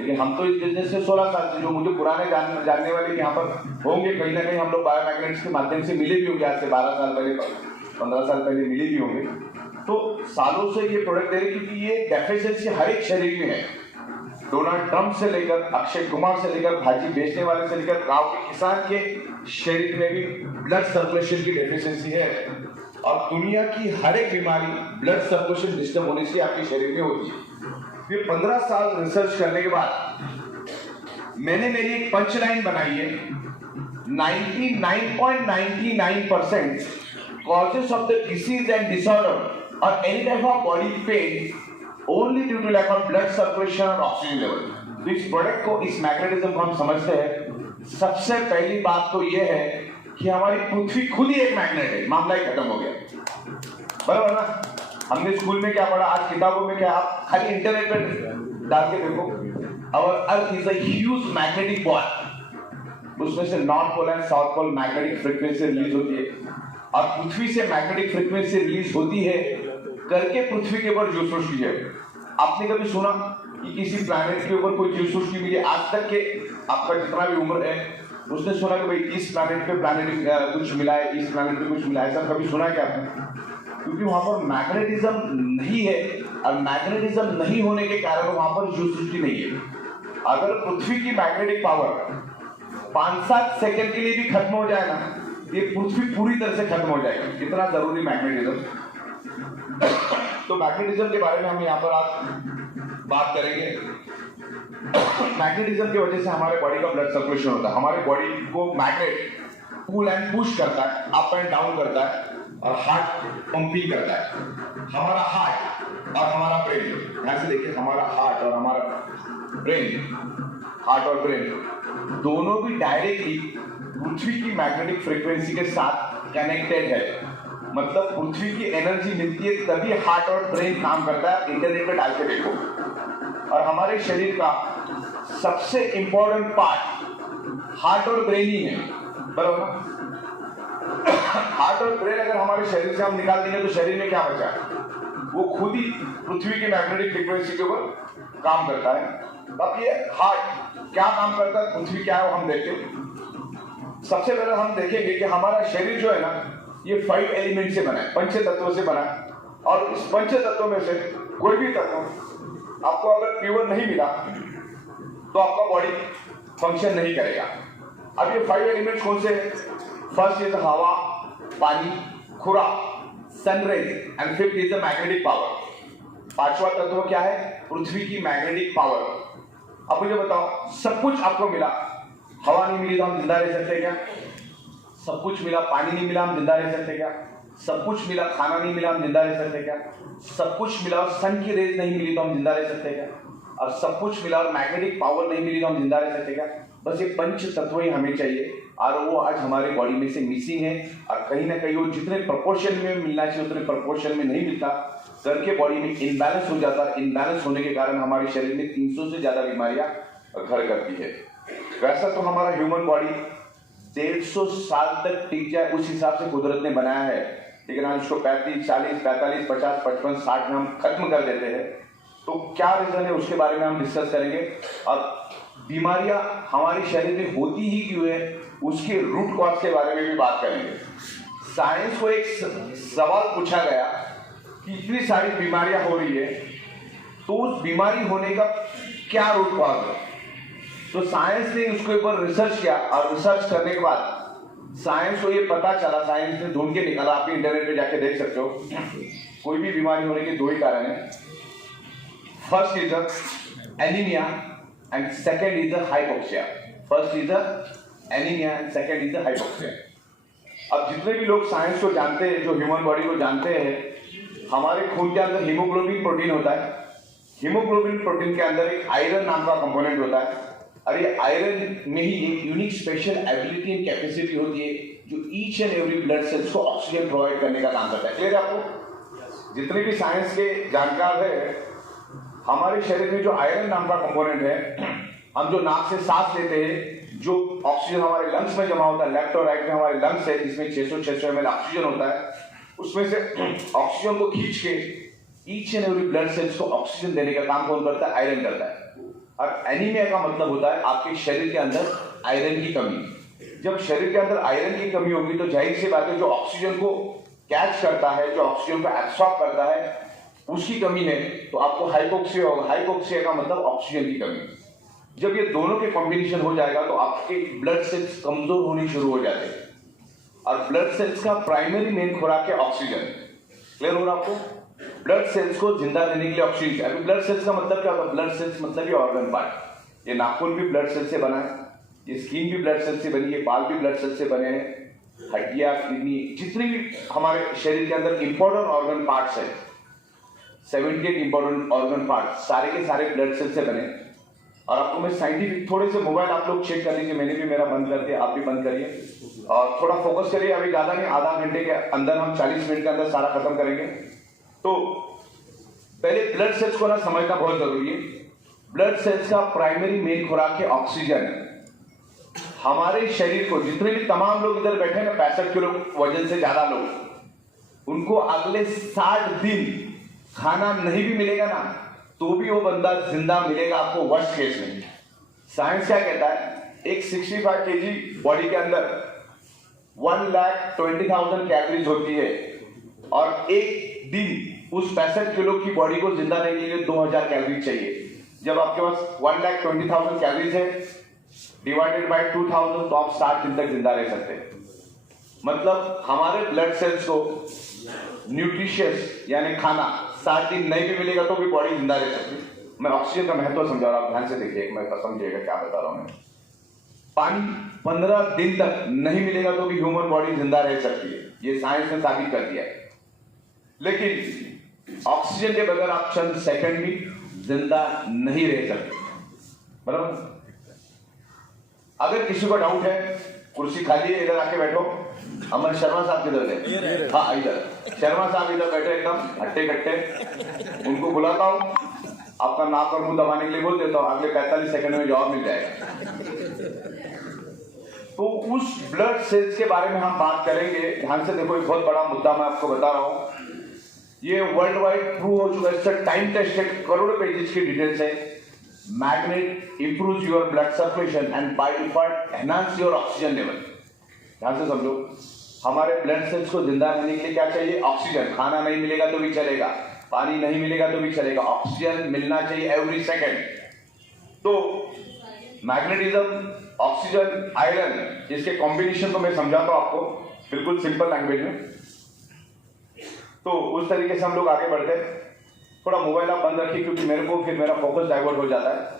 लेकिन हम तो इस बिजनेस से 16 साल से, जो मुझे पुराने जानने वाले यहाँ पर होंगे, कहीं ना कहीं हम लोग बायोमैग्नेटिक्स के माध्यम से मिले भी होंगे, आज से 12 साल पहले 15 साल पहले मिले भी होंगे। तो सालों से ये प्रोडक्ट दे रहे, क्योंकि ये डेफिशिएंसी हर एक शरीर में है। डोनाल्ड ट्रंप से लेकर अक्षय कुमार से लेकर भाजी बेचने वाले से लेकर गांव के किसान के शरीर में भी ब्लड सर्कुलेशन की डेफिशिएंसी है। और दुनिया की हर एक बीमारी ब्लड सर्कुलेशन डिस्टर्ब होने से आपके शरीर में होती है। ये 15 साल रिसर्च करने के बाद मैंने मेरी एक पंच लाइन बनाई है। 99.99% causes of the disease and disorder or any type of body pain only due to lack of blood circulation और ऑक्सीजन लेवल। तो इस प्रोडक्ट को, इस मैग्नेटिज्म को हम समझते हैं। सबसे पहली बात तो यह है कि हमारी पृथ्वी खुद ही एक मैग्नेट है, मामला ही खत्म हो गया, बराबर ना। हमने स्कूल में क्या पढ़ा, आज किताबों में क्या, आप खाली इंटरनेट पर डाल के देखो, our earth is a huge magnetic ball. उसमें से north pole and south pole magnetic frequency release होती है, और पृथ्वी से मैग्नेटिक फ्रीक्वेंसी रिलीज होती है करके पृथ्वी के ऊपर जीव सृष्टि है। आपने कभी सुना कि किसी प्लैनेट के ऊपर कोई जीव सृष्टि मिली? आज तक के आपका जितना भी उम्र है, उसने सुना कि भाई इस प्लैनेट पे कुछ मिला है, इस प्लैनेट पे कुछ मिला है, ऐसा कभी सुना है क्या आपने? क्योंकि वहां पर मैग्नेटिज्म नहीं है, और मैग्नेटिज्म नहीं होने के कारण वहां पर जीव सृष्टि नहीं है। अगर पृथ्वी की मैग्नेटिक पावर 5-7 सेकंड के लिए भी खत्म हो जाए ना, ये पृथ्वी पूरी तरह से खत्म हो जाएगी। इतना जरूरी मैग्नेटिज्म। तो मैग्नेटिज्म के बारे में हम यहाँ पर आज बात करेंगे। मैग्नेटिज्म की वजह से हमारे बॉडी का ब्लड सर्कुलेशन होता है। हमारे बॉडी को मैग्नेट पुल एंड पुश करता है, अप एंड डाउन करता है, और हार्ट पंपिंग करता है। हमारा हार्ट और हमारा ब्रेन, यहाँ से देखिए, हमारा हार्ट और हमारा ब्रेन, हार्ट और ब्रेन दोनों भी डायरेक्टली पृथ्वी की मैग्नेटिक फ्रीक्वेंसी के साथ कनेक्टेड है। मतलब पृथ्वी की एनर्जी मिलती है तभी हार्ट और ब्रेन काम करता है। इंटरनेट पे डाल के देखो। और हमारे शरीर का सबसे इंपॉर्टेंट पार्ट हार्ट और ब्रेन ही है, बराबर। हार्ट और ब्रेन अगर हमारे शरीर से हम निकाल देंगे तो शरीर में क्या बचा है? वो खुद ही पृथ्वी की मैग्नेटिक फ्रीक्वेंसी के ऊपर काम करता है। अब ये हार्ट क्या काम करता है, पृथ्वी क्या है, वो हम देखते हैं। सबसे पहले हम देखेंगे कि हमारा शरीर जो है ना, ये 5 एलिमेंट से बना है, पंच तत्वों से बना है। और इस पंच तत्वों में से कोई भी तत्व आपको अगर प्योर नहीं मिला तो आपका बॉडी फंक्शन नहीं करेगा। अब ये 5 एलिमेंट्स कौन से हैं? फर्स्ट इज हवा, पानी, खुरा, sun rays, and fifth is the magnetic power. पांचवा तत्व क्या है? पृथ्वी की मैग्नेटिक पावर। अब मुझे बताओ, सब कुछ आपको मिला, हवा नहीं मिली तो हम जिंदा रह सकते क्या? सब कुछ मिला, पानी नहीं मिला, हम जिंदा रह सकते क्या? सब कुछ मिला, खाना नहीं मिला, हम जिंदा रह सकते क्या? सब कुछ मिला और सन की रेज नहीं मिली तो हम जिंदा रह सकते क्या? और सब कुछ मिला और मैग्नेटिक पावर नहीं मिली तो हम जिंदा रह सकते क्या? बस ये पंच तत्व ही हमें चाहिए, और वो आज हमारे बॉडी में से मिसिंग है। और कहीं ना कहीं वो जितने प्रपोर्शन में मिलना चाहिए उतने प्रपोर्शन में नहीं मिलता, करके बॉडी में इनबैलेंस हो जाता है। इनबैलेंस होने के कारण हमारे शरीर में 300 से ज्यादा बीमारियां घर करती है। वैसा तो हमारा ह्यूमन बॉडी 150 साल तक टिक जाए उस हिसाब से कुदरत ने बनाया है, लेकिन हम इसको 35, 40, 45, 50, 55, 60 में हम खत्म कर देते हैं। तो क्या रीजन है उसके बारे में हम डिस्कस करेंगे। और बीमारियां हमारे शरीर में होती ही क्यों है, उसके रूट कॉज के बारे में भी बात करेंगे। साइंस को एक सवाल पूछा गया कि इतनी सारी बीमारियां हो रही है, तो उस बीमारी होने का क्या रूट कॉज है? तो साइंस ने उसके ऊपर रिसर्च किया, और रिसर्च करने के बाद साइंस को ये पता चला, साइंस ने ढूंढ के निकाला, आप इंटरनेट पे जाके देख सकते हो, कोई भी बीमारी होने के 2 ही कारण है। First is anaemia and second is hypoxia. First is anaemia and second is hypoxia. अब जितने भी लोग साइंस को जानते हैं, जो ह्यूमन बॉडी को जानते हैं, हमारे खून के अंदर हीमोग्लोबिन प्रोटीन होता है। हीमोग्लोबिन प्रोटीन के अंदर एक आयरन नाम का कंपोनेंट होता है, और ये आयरन में ही एक unique special ability and capacity होती है जो each and every blood cells को ऑक्सीजन प्रोवाइड करने का काम करता है। क्लियर है आपको? जितने भी साइंस के जानकार है, हमारे शरीर में जो आयरन नाम का कंपोनेंट है, हम जो नाक से सांस लेते हैं, जो ऑक्सीजन हमारे लंग्स में जमा होता है, लेफ्ट और राइट में हमारे लंग्स है जिसमें 600 ml ऑक्सीजन होता है, उसमें से ऑक्सीजन को खींच के each and every blood cells को ऑक्सीजन देने का काम कौन करता है? आयरन करता है। और एनीमिया का मतलब होता है आपके शरीर के अंदर आयरन की कमी। जब शरीर के अंदर आयरन की कमी होगी तो जाहिर सी बात है जो ऑक्सीजन को कैच करता है, जो ऑक्सीजन को एब्सॉर्ब करता है, उसकी कमी है तो आपको हाइपोक्सिया होगा। हाइपोक्सिया का मतलब ऑक्सीजन की कमी। जब ये दोनों के कॉम्बिनेशन हो जाएगा तो आपके ब्लड सेल्स कमजोर होनी शुरू हो जाते हैं और ब्लड सेल्स का प्राइमरी मेन खुराक है ऑक्सीजन। क्लियर हो रहा आपको? ब्लड सेल्स को जिंदा रहने के लिए ऑक्सीजन। अभी ब्लड सेल्स का मतलब क्या होगा? ब्लड सेल्स मतलब ये ऑर्गन पार्ट। ये नाखून भी ब्लड सेल से बना है, ये स्किन भी ब्लड सेल से बनी है, बाल भी ब्लड सेल से बने हैं, हड्डियां, किडनी, जितने भी हमारे शरीर के अंदर इंपॉर्टेंट ऑर्गन पार्ट्स है, 78 इंपॉर्टेंट ऑर्गन पार्ट्स सारे के सारे ब्लड सेल से बने। और आपको मैं साइंटिफिक थोड़े से मोबाइल आप लोग चेक कर लीजिए, मैंने भी मेरा बंद कर दिया, आप भी बंद करिए और थोड़ा फोकस करिए। अभी ज्यादा नहीं, आधा घंटे के अंदर हम 40 मिनट के अंदर सारा खत्म करेंगे। तो पहले ब्लड सेल्स को ना समझना बहुत जरूरी है। ब्लड सेल्स का प्राइमरी मेन खुराक है ऑक्सीजन। हमारे शरीर को जितने भी तमाम लोग इधर बैठे हैं ना, 65 किलो वजन से ज्यादा लोग, उनको अगले 60 दिन खाना नहीं भी मिलेगा ना तो भी वो बंदा जिंदा मिलेगा आपको वर्स्ट केस में। साइंस क्या कहता है? एक 65 केजी बॉडी के अंदर 1,20,000 कैलोरीज होती है और एक दिन उस 65 किलो की बॉडी को जिंदा रहने के लिए 2000 कैलोरीज चाहिए। जब आपके पास 1,20,000 कैलोरीज है डिवाइडेड बाय 2000 तो आप 60 दिन तक जिंदा रह सकते हैं। मतलब हमारे ब्लड सेल्स को न्यूट्रिशियस यानी खाना 60 दिन नहीं भी मिलेगा तो भी बॉडी जिंदा रह सकती है। मैं ऑक्सीजन का महत्व समझा रहा हूं, ध्यान से देखिए, मैं समझिएगा क्या बता रहा हूं मैं। पानी 15 दिन तक नहीं मिलेगा तो भी ह्यूमन बॉडी जिंदा रह सकती है, ये साइंस ने साबित कर दिया है। लेकिन ऑक्सीजन के बगैर आप चंद सेकंड भी जिंदा नहीं रह सकते, बराबर? अगर किसी को डाउट है, कुर्सी खाली है, इधर आके बैठो। अमर शर्मा साहब किधर गए? हाँ इधर शर्मा साहब इधर बैठे एकदम हट्टे कट्टे, उनको बुलाता हूं, आपका नाक और मुंह दबाने के लिए बोल देता हूं, अगले 45 सेकंड में जवाब मिल जाएगा। तो उस ब्लड सेल्स के बारे में हम बात करेंगे। ध्यान से देखो, एक बहुत बड़ा मुद्दा मैं आपको बता रहा हूं, ये वर्ल्ड वाइड प्रूव हो चुका है, इससे टाइम टेस्टेड करोड़ों पेजेस की डिटेल्स है। Magnet improves your blood circulation and by default enhance your oxygen level. ध्यान से समझो, हमारे ब्लड सेल्स को जिंदा रहने के लिए क्या चाहिए? ऑक्सीजन। खाना नहीं मिलेगा तो भी चलेगा, पानी नहीं मिलेगा तो भी चलेगा, ऑक्सीजन मिलना चाहिए एवरी सेकेंड। तो मैग्नेटिज्म, ऑक्सीजन, आयरन, इसके कॉम्बिनेशन को मैं समझाता हूं आपको बिल्कुल सिंपल लैंग्वेज में। तो उस तरीके से हम लोग आगे बढ़ते हैं। थोड़ा मोबाइल आप बंद रखिए क्योंकि मेरे को फिर मेरा फोकस डाइवर्ट हो जाता है।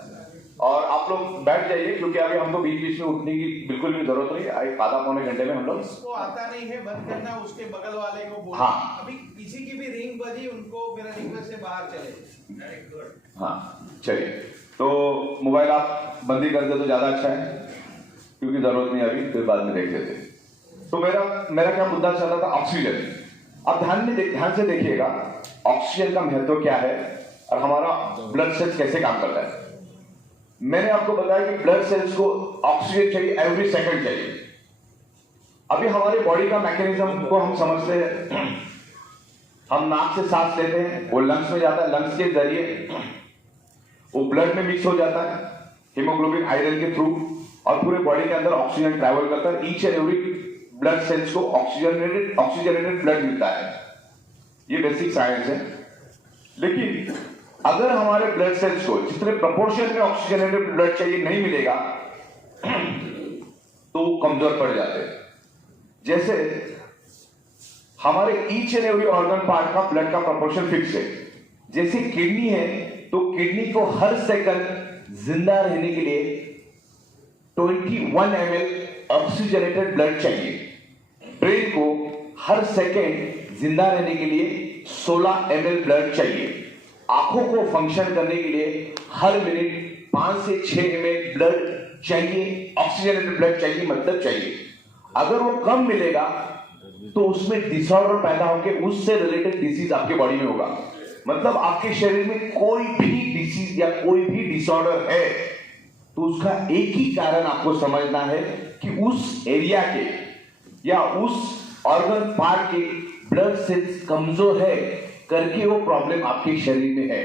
और आप लोग बैठ जाइए क्योंकि अभी हमको बीच बीच में उठने की बिल्कुल भी जरूरत नहीं है। एक आधा पौने घंटे में हम लोग, इसको आता नहीं है बंद करना, उसके बगल वाले को बोलो। हाँ, अभी किसी की भी रिंग बजी, उनको मेरा रिक्वेस्ट से बाहर चले। हाँ चलिए, तो मोबाइल आप बंद ही कर दे तो ज्यादा अच्छा है क्योंकि जरूरत नहीं, अभी फिर बाद में देख लेते। तो मेरा क्या मुद्दा चल रहा था? ऑक्सीजन। अब ध्यान से देखिएगा ऑक्सीजन का महत्व क्या है और हमारा ब्लड सेल्स कैसे काम करता है। मैंने आपको बताया कि ब्लड सेल्स को ऑक्सीजन चाहिए, एवरी सेकंड चाहिए। अभी हमारी बॉडी का मैकेनिज्म को हम समझते हैं। हम नाक से सांस लेते हैं, वो लंग्स में जाता है, लंग्स के जरिए वो ब्लड में मिक्स हो जाता है हीमोग्लोबिन आयरन के थ्रू और पूरे बॉडी के अंदर ऑक्सीजन ट्रैवल करता है। Each and every blood cells को ऑक्सीजनेटेड ब्लड मिलता है, ये बेसिक साइंस है। लेकिन अगर हमारे ब्लड सेल्स को जितने प्रोपोर्शन में ऑक्सीजनेटेड ब्लड चाहिए नहीं मिलेगा तो कमजोर पड़ जाते हैं। जैसे हमारे each and every organ part का ब्लड का प्रोपोर्शन फिक्स है। जैसे किडनी है तो किडनी को हर सेकंड जिंदा रहने के लिए 21 ml ऑक्सीजनेटेड ब्लड चाहिए। ब्रेन को हर सेकंड जिंदा रहने के लिए 16 ml ब्लड चाहिए। आंखों को फंक्शन करने के लिए हर मिनट 5 से 6 ml ब्लड चाहिए, ऑक्सीजनेटेड ब्लड चाहिए, मतलब चाहिए। अगर वो कम मिलेगा तो उसमें डिसऑर्डर पैदा होकर उससे रिलेटेड डिसीज आपके बॉडी में होगा। मतलब आपके शरीर में कोई भी डिसीज या कोई भी डिसऑर्डर है तो उसका एक ही कारण आपको समझना है कि उस एरिया के या उस ऑर्गन पार्ट के ब्लड सेल्स कमजोर है करके वो प्रॉब्लम आपके शरीर में है।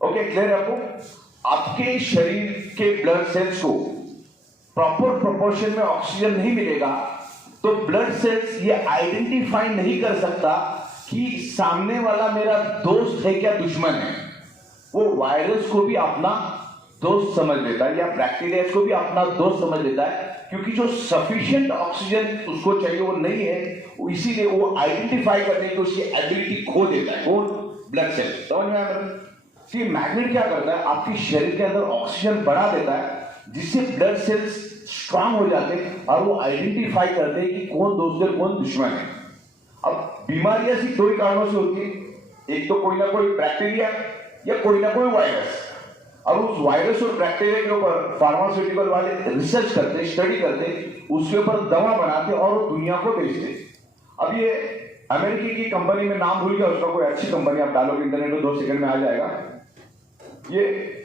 ओके, क्लियर है आपको? आपके शरीर के ब्लड सेल्स को प्रॉपर प्रोपोर्शन में ऑक्सीजन नहीं मिलेगा तो ब्लड सेल्स ये आइडेंटिफाई नहीं कर सकता कि सामने वाला मेरा दोस्त है क्या दुश्मन है। वो वायरस को भी अपना दोस्त समझ लेता है या बैक्टीरिया को भी अपना दोस्त समझ लेता है, क्योंकि जो सफिशिएंट ऑक्सीजन उसको चाहिए वो नहीं है, इसीलिए वो आइडेंटिफाई करने की उसकी एबिलिटी खो देता है। वो ब्लड सेल समझ में आया। कि मैग्नेट क्या करता है, आपके शरीर के अंदर ऑक्सीजन बढ़ा देता है जिससे ब्लड सेल्स स्ट्रांग हो जाते हैं और वो आइडेंटिफाई करते हैं कि कौन दोस्त है कौन दुश्मन है। अब बीमारियां सिर्फ दो ही कारणों से होती है, एक तो कोई ना कोई बैक्टीरिया या कोई ना कोई वायरस। और उस वायरस और बैक्टीरिया के ऊपर फार्मास्यूटिकल वाले रिसर्च करते, स्टडी करते, उसके ऊपर दवा बनाते और वो दुनिया को बेचते। अब ये अमेरिकी की कंपनी में नाम भूल गया उसका, कोई अच्छी कंपनी आप डालोगे इंटरनेट में 2 सेकंड में आ जाएगा। ये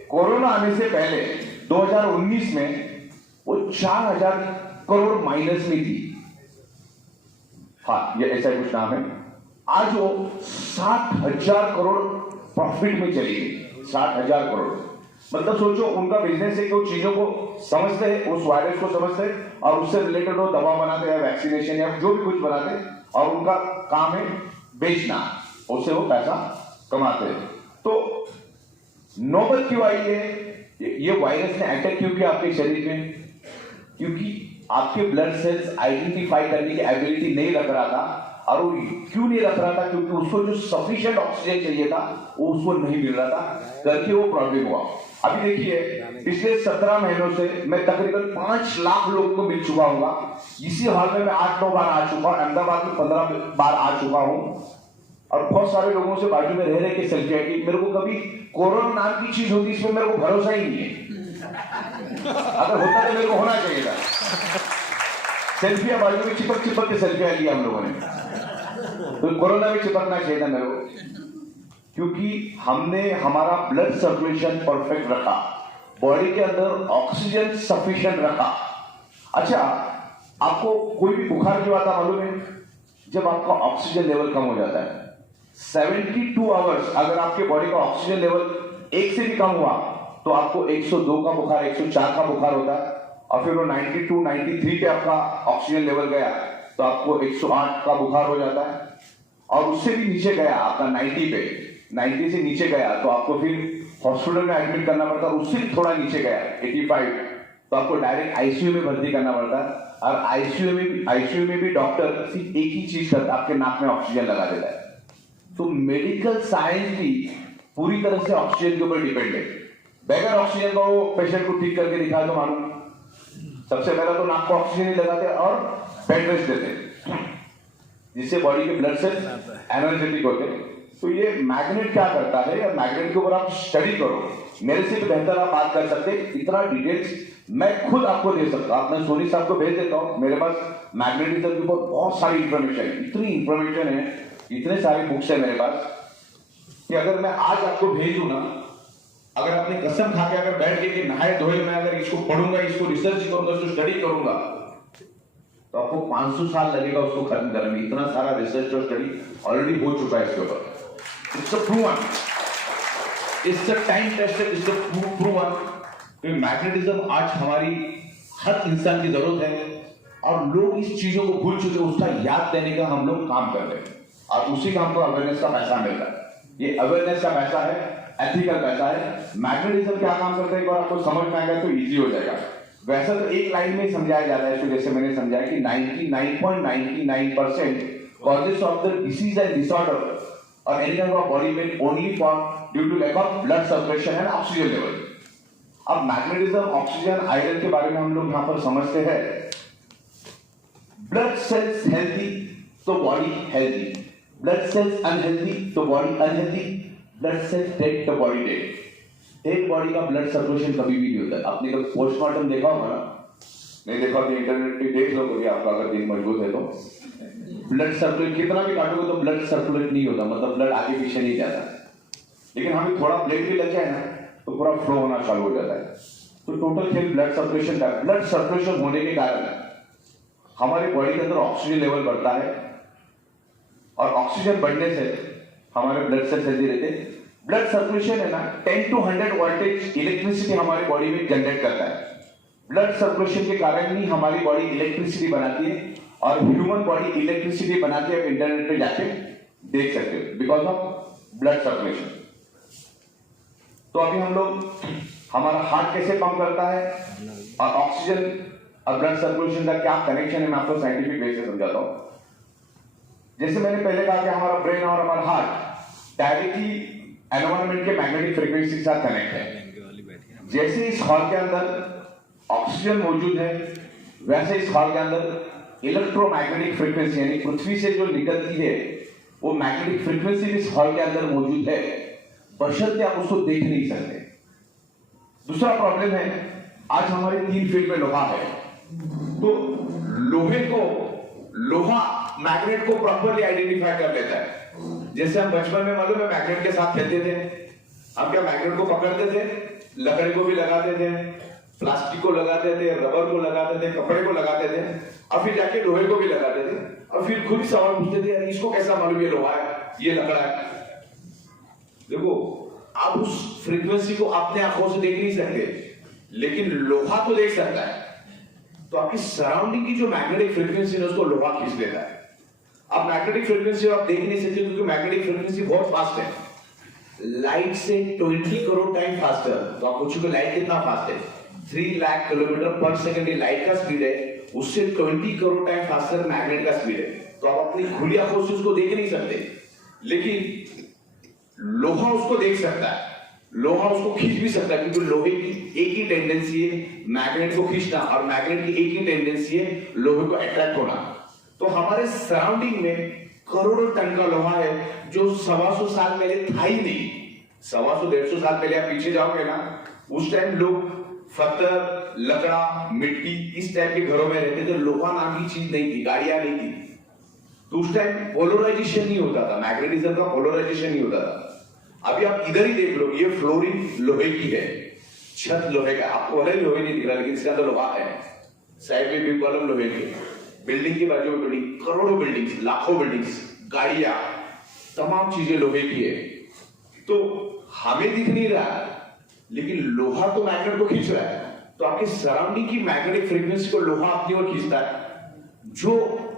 कोरोना आने से पहले 2019 में वो 4,000 करोड़ माइनस में थी। हाँ, ये ऐसा कुछ नाम है। आज वो 60,000 करोड़ प्रॉफिट में चली गई। 60,000 करोड़ मतलब सोचो, उनका बिजनेस है कि वो चीजों को समझते हैं, उस वायरस को समझते हैं और उससे रिलेटेड वो दवा बनाते हैं, वैक्सीनेशन या जो भी कुछ बनाते हैं, और उनका काम है बेचना, उससे वो पैसा कमाते हैं। तो नौबत क्यों आई है, ये वायरस ने अटैक क्यों किया आपके शरीर में? क्योंकि आपके ब्लड सेल्स आइडेंटिफाई करने की एबिलिटी नहीं रख रहा था। और वो क्यों नहीं रख रहा था? क्योंकि उसको जो सफिशिएंट ऑक्सीजन चाहिए था वो उसको नहीं मिल रहा था, करके वो प्रॉब्लम हुआ। अभी देखिए, पिछले 17 महीनों से मैं तकरीबन 5 लाख लोगों को मिल चुका हूँ। इसी हॉल में मैं 8-9 बार आ चुका हूँ, अहमदाबाद में 15 बार आ चुका हूँ, और बहुत सारे लोगों से बाजू में रह के सेल्फी की। मेरे को कभी कोरोना नाम की चीज होती, इसमें मेरे को भरोसा ही नहीं है। अगर होता तो मेरे को होना चाहिए था। सेल्फियां बाजू में चिपक के सेल्फियां ली हम लोगों ने, तो कोरोना में चिपकना चाहिए था मेरे को, क्योंकि हमने हमारा ब्लड सर्कुलेशन परफेक्ट रखा, बॉडी के अंदर ऑक्सीजन सफिशिएंट रखा। अच्छा, आपको कोई भी बुखार क्यों आता मालूम है? जब आपका ऑक्सीजन लेवल कम हो जाता है। 72 आवर्स अगर आपके बॉडी का ऑक्सीजन लेवल 1 से भी कम हुआ तो आपको 102 का बुखार, 104 का बुखार होता है, और फिर वो 92, 93 पे आपका ऑक्सीजन लेवल गया तो आपको 108 का बुखार हो जाता है, और उससे भी नीचे गया आपका 90 पे, 90 से नीचे गया तो आपको फिर हॉस्पिटल में एडमिट करना पड़ता है। उससे भी थोड़ा नीचे गया 85 तो आपको डायरेक्ट आईसीयू में भर्ती करना पड़ता है। और आईसीयू में भी डॉक्टर सिर्फ एक ही चीज करता है, आपके नाक में ऑक्सीजन लगा देता है। तो मेडिकल साइंस भी पूरी तरह से ऑक्सीजन के ऊपर डिपेंड है। बगैर ऑक्सीजन का वो पेशेंट को ठीक करके दिखा दो मालूम, सबसे पहला तो नाक को ऑक्सीजन ही लगाते और बेड रेस्ट देते, जिससे बॉडी के ब्लड सेल्स एनर्जेटिक होते हैं। तो ये मैग्नेट क्या करता है, या मैग्नेट के ऊपर आप स्टडी करो, मेरे से बेहतर आप बात कर सकते। इतना डिटेल्स मैं खुद आपको दे सकता हूं। मैं सोनी साहब को भेज देता हूं, मेरे पास मैग्नेटिज्म के ऊपर बहुत सारी इंफॉर्मेशन है, इतनी इंफॉर्मेशन है, इतने सारी बुक्स है मेरे पास कि अगर मैं आज आपको भेज दूं ना, अगर आपने कसम खा के अगर बैठ के कि नहाए धोए मैं अगर इसको पढ़ूंगा, इसको रिसर्च करूंगा, इसको स्टडी करूंगा, तो आपको 500 साल लगेगा उसको खत्म करने में। इतना सारा रिसर्च और स्टडी ऑलरेडी हो चुका है इसके ऊपर। It's a proven, it's a time tested, it's a proven. Magnetism आज हमारी हर इंसान की जरूरत है, और लोग इस चीजों को भूल चुके, उसका याद देने का हम लोग काम कर रहे हैं, और उसी का हमको अवेयरनेस का पैसा मिल रहा है। ये अवेयरनेस का पैसा है, एथिकल पैसा है। मैग्नेटिज्म क्या काम करता है, एक बार आपको समझ में आ गया तो इजी हो जाएगा। वैसे तो एक लाइन में समझाया जाता है, जैसे मैंने समझाया कि 99.99% causes of the disease and disorder और any kind of body pain only for due to lack of blood circulation and oxygen level. अब मैग्नेटिज्म, ऑक्सीजन, आयरन के बारे में हम लोग यहाँ पर समझते हैं। ब्लड सेल्स हेल्थी तो body healthy, blood cells unhealthy तो body unhealthy, blood cells dead तो बॉडी डेड। डेड बॉडी का ब्लड सर्कुलेशन कभी भी नहीं होता। आपने कभी पोस्टमार्टम देखा होगा ना? नहीं देखा तो इंटरनेट पे देख लो कभी, आपका अगर दिल मजबूत है तो। ब्लड सर्कुलेट कितना भी काटोगे तो ब्लड सर्कुलेट नहीं होता, मतलब ब्लड आगे पीछे नहीं जाता। लेकिन हमें थोड़ा ब्लड भी लग जाए ना तो पूरा फ्लो होना चालू हो जाता है। तो टोटल खेल ब्लड सर्कुलेशन का। ब्लड सर्कुलेशन होने के कारण हमारी बॉडी के अंदर ऑक्सीजन लेवल बढ़ता है, और ऑक्सीजन बढ़ने से हमारे ब्लड सेल्स हेल्दी रहते, ब्लड सर्कुलेशन है ना 10 to 100 वोल्टेज इलेक्ट्रिसिटी हमारी बॉडी में जनरेट करता है। ब्लड सर्कुलेशन के कारण ही हमारी बॉडी इलेक्ट्रिसिटी बनाती है, और ह्यूमन बॉडी इलेक्ट्रिसिटी बनाती है। आप इंटरनेट पे जाके देख सकते हो, बिकॉज ऑफ ब्लड सर्कुलेशन। तो अभी हम लोग हमारा हार्ट कैसे पंप करता है और ऑक्सीजन और ब्लड सर्कुलेशन का क्या कनेक्शन है, मैं आपको साइंटिफिक वे से समझाता हूं। जैसे मैंने पहले कहा कि हमारा ब्रेन और हमारा हार्ट डायरेक्टली एनवायरमेंट के मैग्नेटिक फ्रीक्वेंसी के साथ कनेक्ट है। जैसे इस हॉल के अंदर ऑक्सीजन मौजूद है, वैसे इस हॉल के अंदर इलेक्ट्रोमैग्नेटिक फ्रीक्वेंसी यानी पृथ्वी से जो निकलती है वो मैग्नेटिक फ्रीक्वेंसी इस हॉल के अंदर मौजूद है, बशर्ते आप उसको देख नहीं सकते। दूसरा प्रॉब्लम है, आज हमारे 3 फील्ड में लोहा है, तो लोहा मैग्नेट को प्रॉपरली आइडेंटिफाई कर लेता है। जैसे हम बचपन में मालूम है मैग्नेट के साथ खेलते थे, हम क्या मैग्नेट को पकड़ते थे, लकड़ी को भी लगाते थे, प्लास्टिक को लगाते थे, रबर को लगाते थे, कपड़े को लगाते थे, और फिर जाके लोहे को भी लगाते थे, और फिर खुद ही सवाल पूछते थे, यार इसको कैसा मालूम ये लोहा है, ये लकड़ा है। देखो, आप उस फ्रीक्वेंसी को अपने आंखों से देख नहीं सकते, लेकिन लोहा तो देख सकता है। तो आपकी सराउंडिंग की जो मैग्नेटिक फ्रीक्वेंसी है उसको लोहा खींच लेता है। आप मैग्नेटिक फ्रीक्वेंसी आप देख नहीं सकते क्योंकि मैग्नेटिक फ्रीक्वेंसी बहुत फास्ट है, लाइट से 20 करोड़ टाइम फास्टर। तो आप पूछोगे लाइट कितना फास्ट है, 3 लाख किलोमीटर पर सेकंड ये लाइट का स्पीड है, उससे 20 करोड़ टाइम फास्टर मैग्नेट का स्पीड है। तो आप अपनी खुली आंखों से उसको देख नहीं सकते, लेकिन लोहा उसको देख सकता है, लोहा उसको खींच भी सकता है, क्योंकि लोहे की एक ही टेंडेंसी है मैग्नेट को खींचना, और मैग्नेट की एक ही टेंडेंसी है लोहे को अट्रैक्ट होना। तो हमारे सराउंडिंग में करोड़ों टन का लोहा है जो 125 साल पहले था ही नहीं। 125-150 साल पहले आप पीछे जाओगे ना, उस टाइम लोग पत्थर, लकड़ा, मिट्टी इस टाइप के घरों में रहते थे, लोहा नाम की चीज नहीं थी, गाड़ियां नहीं थी। तो उस टाइम पोलराइजेशन नहीं होता था, मैग्नेटिज्म का पोलराइजेशन नहीं होता था। अभी आप इधर ही देख लो, ये फ्लोरिंग लोहे की है, छत लोहे का, आपको भले लोहे नहीं दिख रहा लेकिन इसके अंदर लोहा है। साइड में भी कॉलम लोहे के, बिल्डिंग की बाजू में बिल्डिंग, करोड़ों बिल्डिंग्स, लाखों बिल्डिंग्स, गाड़ियां, तमाम चीजें लोहे की है। तो हमें दिख नहीं रहा, लेकिन लोहा तो मैग्नेट को खींच रहा है। तो आपके सराउंडिंग की मैग्नेटिक फ्रीक्वेंसी को लोहा अपनी ओर खींचता है। जो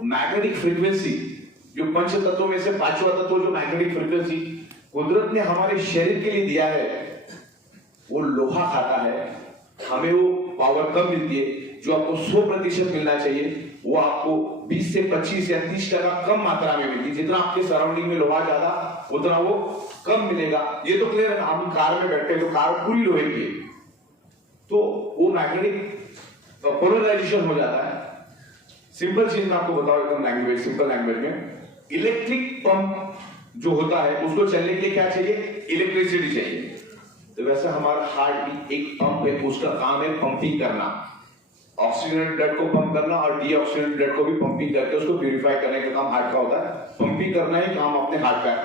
मैग्नेटिक फ्रीक्वेंसी, जो पंच तत्वों में से 5वां तत्व जो मैग्नेटिक फ्रीक्वेंसी कुदरत ने हमारे शरीर के लिए दिया है, वो लोहा खाता है। हमें वो पावर कम मिलती है, जो आपको 100% मिलना चाहिए वो आपको 20 से 25 या 30% कम मात्रा में मिलती है। जितना आपके सराउंडिंग में लोहा ज्यादा, उतना वो कम मिलेगा। ये तो क्लियर है ना, हम कार में बैठते हैं तो कार पूरी लोहे की है, तो वो मैग्नेटिक पोलराइजेशन हो जाता है। सिंपल चीज मैं आपको बताऊं, एकदम लैंग्वेज, सिंपल लैंग्वेज में, इलेक्ट्रिक पंप जो होता है उसको चलने के लिए क्या चाहिए, इलेक्ट्रिसिटी चाहिए। तो वैसे हमारा हार्ट भी एक पंप है, उसका काम है पंपिंग करना, ऑक्सीजनेटेड ब्लड को पंप करना और डीऑक्सीजनेटेड ब्लड को भी पंपिंग करके उसको प्यूरिफाई करने का काम हार्ट का होता है। पंपिंग करना ही काम अपने हार्ट का है।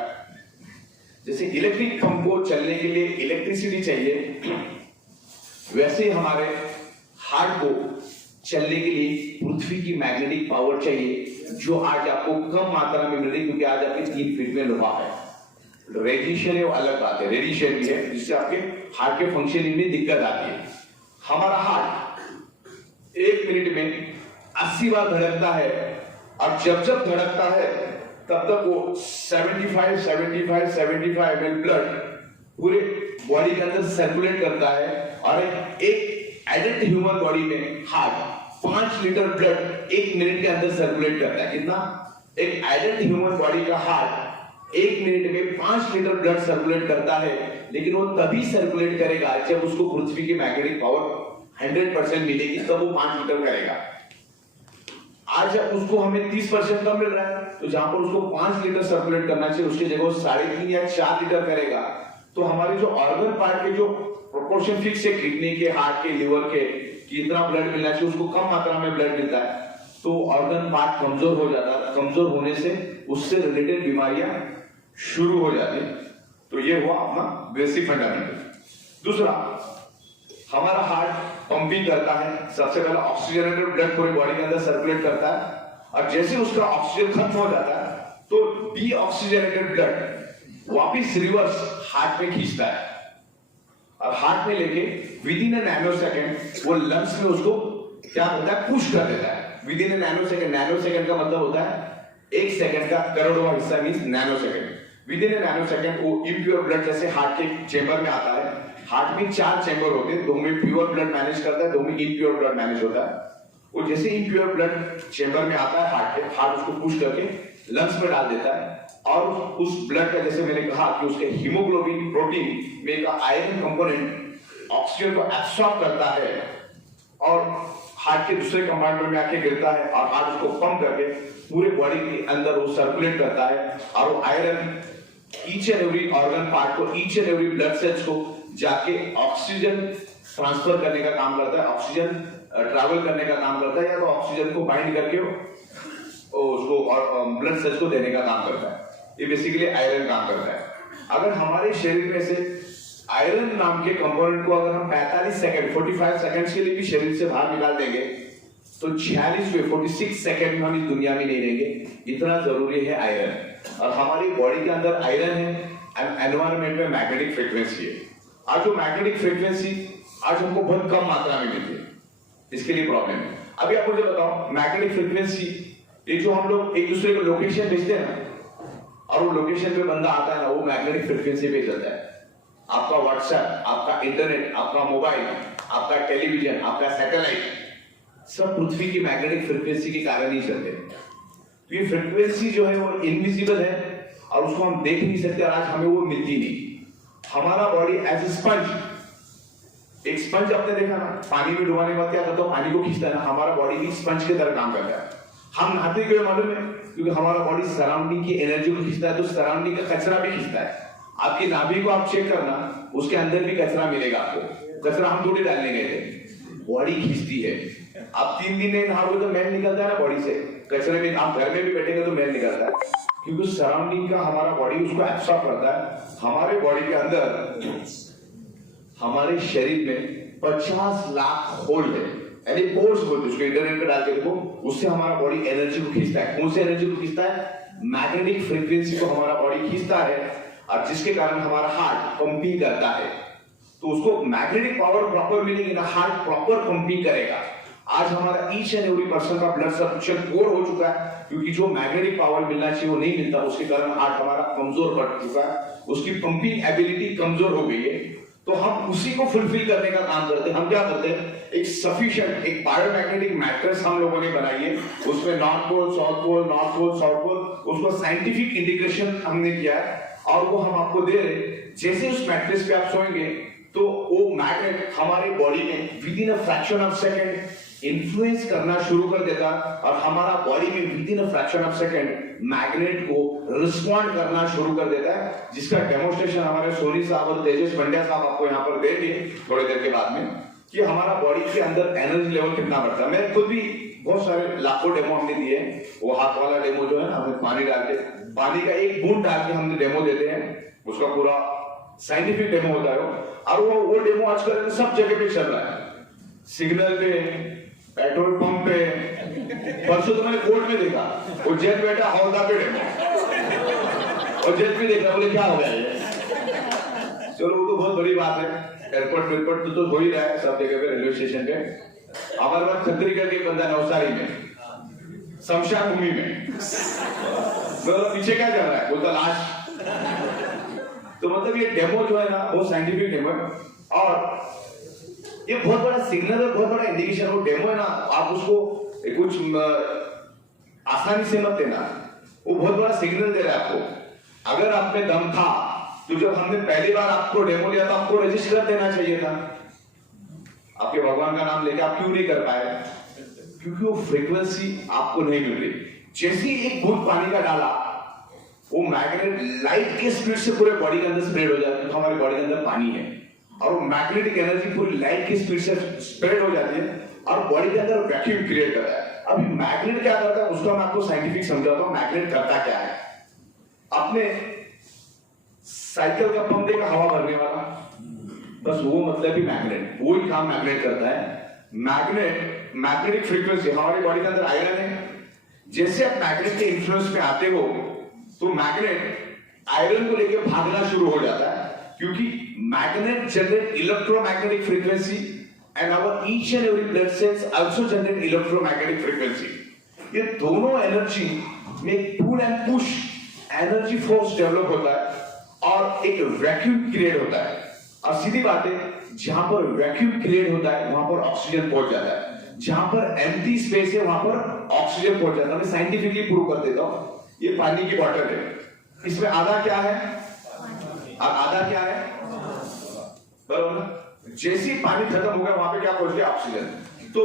जैसे इलेक्ट्रिक पंप को चलने के लिए इलेक्ट्रिसिटी चाहिए, वैसे ही हमारे हार्ट को चलने के लिए पृथ्वी की मैग्नेटिक पावर चाहिए, जो आज आपको कम मात्रा में मिल रही है, क्योंकि आज आपके 3 फीट में लोहा है। रेडिएशन है वो अलग बात है, रेडिएशन भी है जिससे आपके हार्ट के फंक्शनिंग में दिक्कत आती है। हमारा हार्ट 1 मिनट में 80 बार धड़कता है, और जब जब धड़कता है तब तक वो 75 ml ब्लड पूरे बॉडी के अंदर सर्कुलेट करता है। और एक एडल्ट ह्यूमन बॉडी में हार्ट 5 लीटर ब्लड 1 मिनट के अंदर सर्कुलेट करता है। कितना? एक एडल्ट ह्यूमन बॉडी का हार्ट 1 मिनट में 5 लीटर ब्लड सर्कुलेट करता है, लेकिन वो तभी सर्कुलेट करेगा जब उसको पृथ्वी की मैग्नेटिक पावर 100% मिलेगी, तब वो 5 लीटर करेगा। आज उसको हमें 30% कम मिल रहा है, तो जहां पर उसको 5 लीटर सर्कुलेट करना चाहिए उसकी जगह वो 3.5 या 4 लीटर करेगा। तो हमारे जो ऑर्गन पार्ट के जो प्रोपोर्शन फिक्स है, किडनी के, हार्ट के, लिवर के, कितना ब्लड मिलना चाहिए उसको कम मात्रा में ब्लड मिलता है, तो ऑर्गन पार्ट कमजोर हो जाता है। कमजोर होने से उससे रिलेटेड बीमारियां शुरू हो जाती है। तो ये हुआ अपना बेसिक फंडामेंटल। दूसरा, हमारा हार्ट पंपिंग करता है। सबसे पहले ऑक्सीजनेटेड ब्लड पूरी बॉडी के अंदर सर्कुलेट करता है, और जैसे उसका ऑक्सीजन खत्म हो जाता है तो डीऑक्सीजनेटेड ब्लड वापिस रिवर्स हार्ट में खींचता है और हार्ट में लेके with in a nano second वो लंग्स में उसको क्या होता है, पुश कर देता है। With in a nano second, nano second का मतलब होता है 1 सेकेंड का करोड़वां हिस्सा means nano second. With in a nano second वो इम्प्योर ब्लड जैसे हार्ट के चेंबर में आता है। हार्ट में 4 चेंबर होते हैं, 2 में प्योर ब्लड मैनेज करता है, 2 में इम्प्योर ब्लड मैनेज होता है। वो जैसे इम्प्योर ब्लड चेंबर में आता है हार्ट उसको पुश करके लंग्स में डाल देता है और उस ब्लड का, जैसे मैंने कहा कि उसके हीमोग्लोबिन प्रोटीन में एक आयरन कंपोनेंट ऑक्सीजन को एब्सॉर्ब करता है और हार्ट के दूसरे कंपार्टमेंट में आके गिरता है और हार्ट उसको पंप करके पूरे बॉडी के अंदर वो सर्कुलेट करता है और वो iron each and every organ part को, each and every blood cells को जाके ऑक्सीजन ट्रांसफर करने का काम करता है, ऑक्सीजन ट्रैवल करने का काम करता है, या तो ऑक्सीजन को बाइंड करके उसको और ब्लड सेल्स को देने का काम करता है। ये बेसिकली आयरन काम करता है। अगर हमारे शरीर में से आयरन नाम के कंपोनेंट को अगर हम 45 सेकंड 45 सेकंड्स के लिए भी शरीर से बाहर निकाल देंगे तो 46 सेकंड में हम इस दुनिया में नहीं रहेंगे। इतना जरूरी है आयरन। और हमारी बॉडी के अंदर आयरन है, एनवायरमेंट में मैग्नेटिक फ्रीक्वेंसी है। आज जो मैग्नेटिक फ्रीक्वेंसी आज हमको बहुत कम मात्रा में मिलती है, इसके लिए प्रॉब्लम है। अभी आप मुझे बताओ, मैग्नेटिक फ्रीक्वेंसी ये जो हम लोग एक दूसरे को लोकेशन भेजते हैं ना और वो लोकेशन पे बंदा आता है ना, वो मैग्नेटिक फ्रीक्वेंसी पे चलता है। आपका व्हाट्सएप, आपका इंटरनेट, आपका मोबाइल, आपका टेलीविजन, आपका सैटेलाइट सब पृथ्वी की मैग्नेटिक फ्रीक्वेंसी के कारण ही चलते हैं। तो ये फ्रीक्वेंसी जो है वो इनविजिबल है और उसको हम देख नहीं सकते और आज हमें वो मिलती नहीं। हमारा बॉडी एज ए स्पंज, एक स्पंज आपने देखा ना, पानी में डुबाने के बाद क्या करता है, पानी को खींचता है ना, हमारा बॉडी भी स्पंज की तरह काम करता है। हम नहाते क्यों मालूम है? क्योंकि हमारा बॉडी सराउंडिंग की एनर्जी को खींचता है, तो सराउंडिंग का कचरा भी खींचता है। आपकी नाभि को आप चेक करना, उसके अंदर भी कचरा मिलेगा आपको। कचरा हम थोड़ी डालने गए थे, बॉडी खींचती है। आप 3 दिन नहीं नहाओगे तो मैल निकलता है ना बॉडी से, कचरे में। आप घर में भी बैठेंगे तो मैल निकलता है, क्योंकि सराउंडिंग का हमारा बॉडी उसको एब्सॉर्ब करता है। हमारे बॉडी के अंदर, हमारे शरीर में 50 लाख होल है, यानी पोर्स बोलते हैं उसको, इंटरनेट पे डाल के देखो, उससे हमारा बॉडी एनर्जी को खींचता है। कौन सी एनर्जी को खींचता है? मैग्नेटिक फ्रीक्वेंसी को हमारा बॉडी खींचता है और जिसके कारण हमारा हार्ट पंपिंग करता है। तो उसको मैग्नेटिक पावर प्रॉपर मिलेगी ना, हार्ट प्रॉपर पंपिंग करेगा। आज हमारा ईच एंड एवरी पर्सन का ब्लड सर्कुलेशन पोर हो चुका है, क्योंकि जो मैग्नेटिक पावर मिलना चाहिए वो नहीं मिलता। उसके कारण हार्ट हमारा कमजोर पड़ चुका है, उसकी पंपिंग एबिलिटी कमजोर हो गई है। तो हम उसी को फुलफिल करने का काम करते हैं। हम क्या करते हैं, एक सफिशिएंट एक बायोमैग्नेटिक मैट्रिक्स हम लोगों ने बनाई है, उसमें north pole, south pole, north pole, south pole, उसको साइंटिफिक इंटीग्रेशन हमने किया है और वो हम आपको दे रहे। जैसे उस मैट्रिक्स पे आप सोएंगे तो वो मैग्नेट हमारे बॉडी में with in a fraction of second influence करना शुरू कर देता और हमारा बॉडी में with in a fraction of second magnet को रिस्पॉन्ड करना शुरू कर देता है, जिसका डेमोन्स्ट्रेशन हमारे सोनी साहब और तेजस पंड्या साहब आपको यहाँ पर देंगे थोड़ी देर के बाद में, कि हमारा बॉडी के अंदर एनर्जी लेवल कितना बढ़ता है। मैं खुद भी बहुत सारे लाखों डेमो हमने दिए। वो हाथ वाला डेमो जो है ना, हमें पानी डाल के, पानी का एक बूंद डाल के हमने डेमो देते हैं, उसका पूरा साइंटिफिक डेमो होता है और वो डेमो आजकल सब जगह पे चल रहा है, सिग्नल पे, पेट्रोल पंप पे। परसों तो मैंने कोर्ट में देखा, वो जेट बैठा हौदा पे डेमो, और जेट पे देखा, बोले क्या हो गया ये? चलो वो तो बहुत बड़ी बात है, एयरपोर्ट तो हो ही रहा है सब जगह पे, रेलवे स्टेशन पे। हमारे पास खतरी करके बंदा नवसारी में, शमशान भूमि में, तो पीछे क्या चल रहा है, बोलता लाश। तो मतलब ये डेमो जो है ना, वो साइंटिफिक डेमो है और ये बहुत बड़ा सिग्नल है, बहुत बड़ा इंडिकेशन। वो डेमो है ना, आप उसको कुछ आसानी से मत लेना, वो बहुत बड़ा सिग्नल दे रहा है आपको। अगर आप में दम था तो जब हमने पहली बार आपको डेमो लिया तो आपको रजिस्टर देना चाहिए था। आपके भगवान का नाम लेके आप क्यों नहीं कर पाए? क्योंकि वो फ्रीक्वेंसी आपको नहीं मिल रही। जैसे ही एक बूंद पानी का डाला, वो मैग्नेट लाइट के स्पीड से पूरे बॉडी के अंदर स्प्रेड हो जाती है। हमारी बॉडी के अंदर पानी है और वो मैग्नेटिक एनर्जी पूरी लाइट की स्पीड से स्प्रेड हो जाती है और बॉडी के अंदर वैक्यूम क्रिएट करता है। अब मैग्नेट क्या करता है उसका मैं आपको साइंटिफिक समझाता हूं। मैग्नेट करता क्या है? आपने साइकिल का पंप देखा, हवा भरने वाला, बस वो मतलब ही मैग्नेट, वो ही काम मैग्नेट करता है। मैग्नेटिक फ्रीक्वेंसी हमारी बॉडी के अंदर आयरन है। जैसे आप मैग्नेट के इन्फ्लुएंस में आते हो तो मैग्नेट आयरन को लेकर भागना शुरू हो जाता है क्योंकि magnet generate electromagnetic frequency and our each and every blood cells also generate electromagnetic frequency. ये दोनों एनर्जी में pull and push energy force develop होता है और एक वैक्यूम क्रिएट होता है। और सीधी बात है, जहां पर वैक्यूम क्रिएट होता है वहां पर ऑक्सीजन पहुंच जाता है, जहां पर एम्प्टी स्पेस है वहां पर ऑक्सीजन पहुंच जाता है। मैं साइंटिफिकली प्रूव कर देता हूं। ये पानी की बॉटल है, इसमें आधा क्या है और आधा क्या है, बराबर। जैसे ही पानी खत्म हो गया वहां पे क्या पहुंच गया, ऑक्सीजन। तो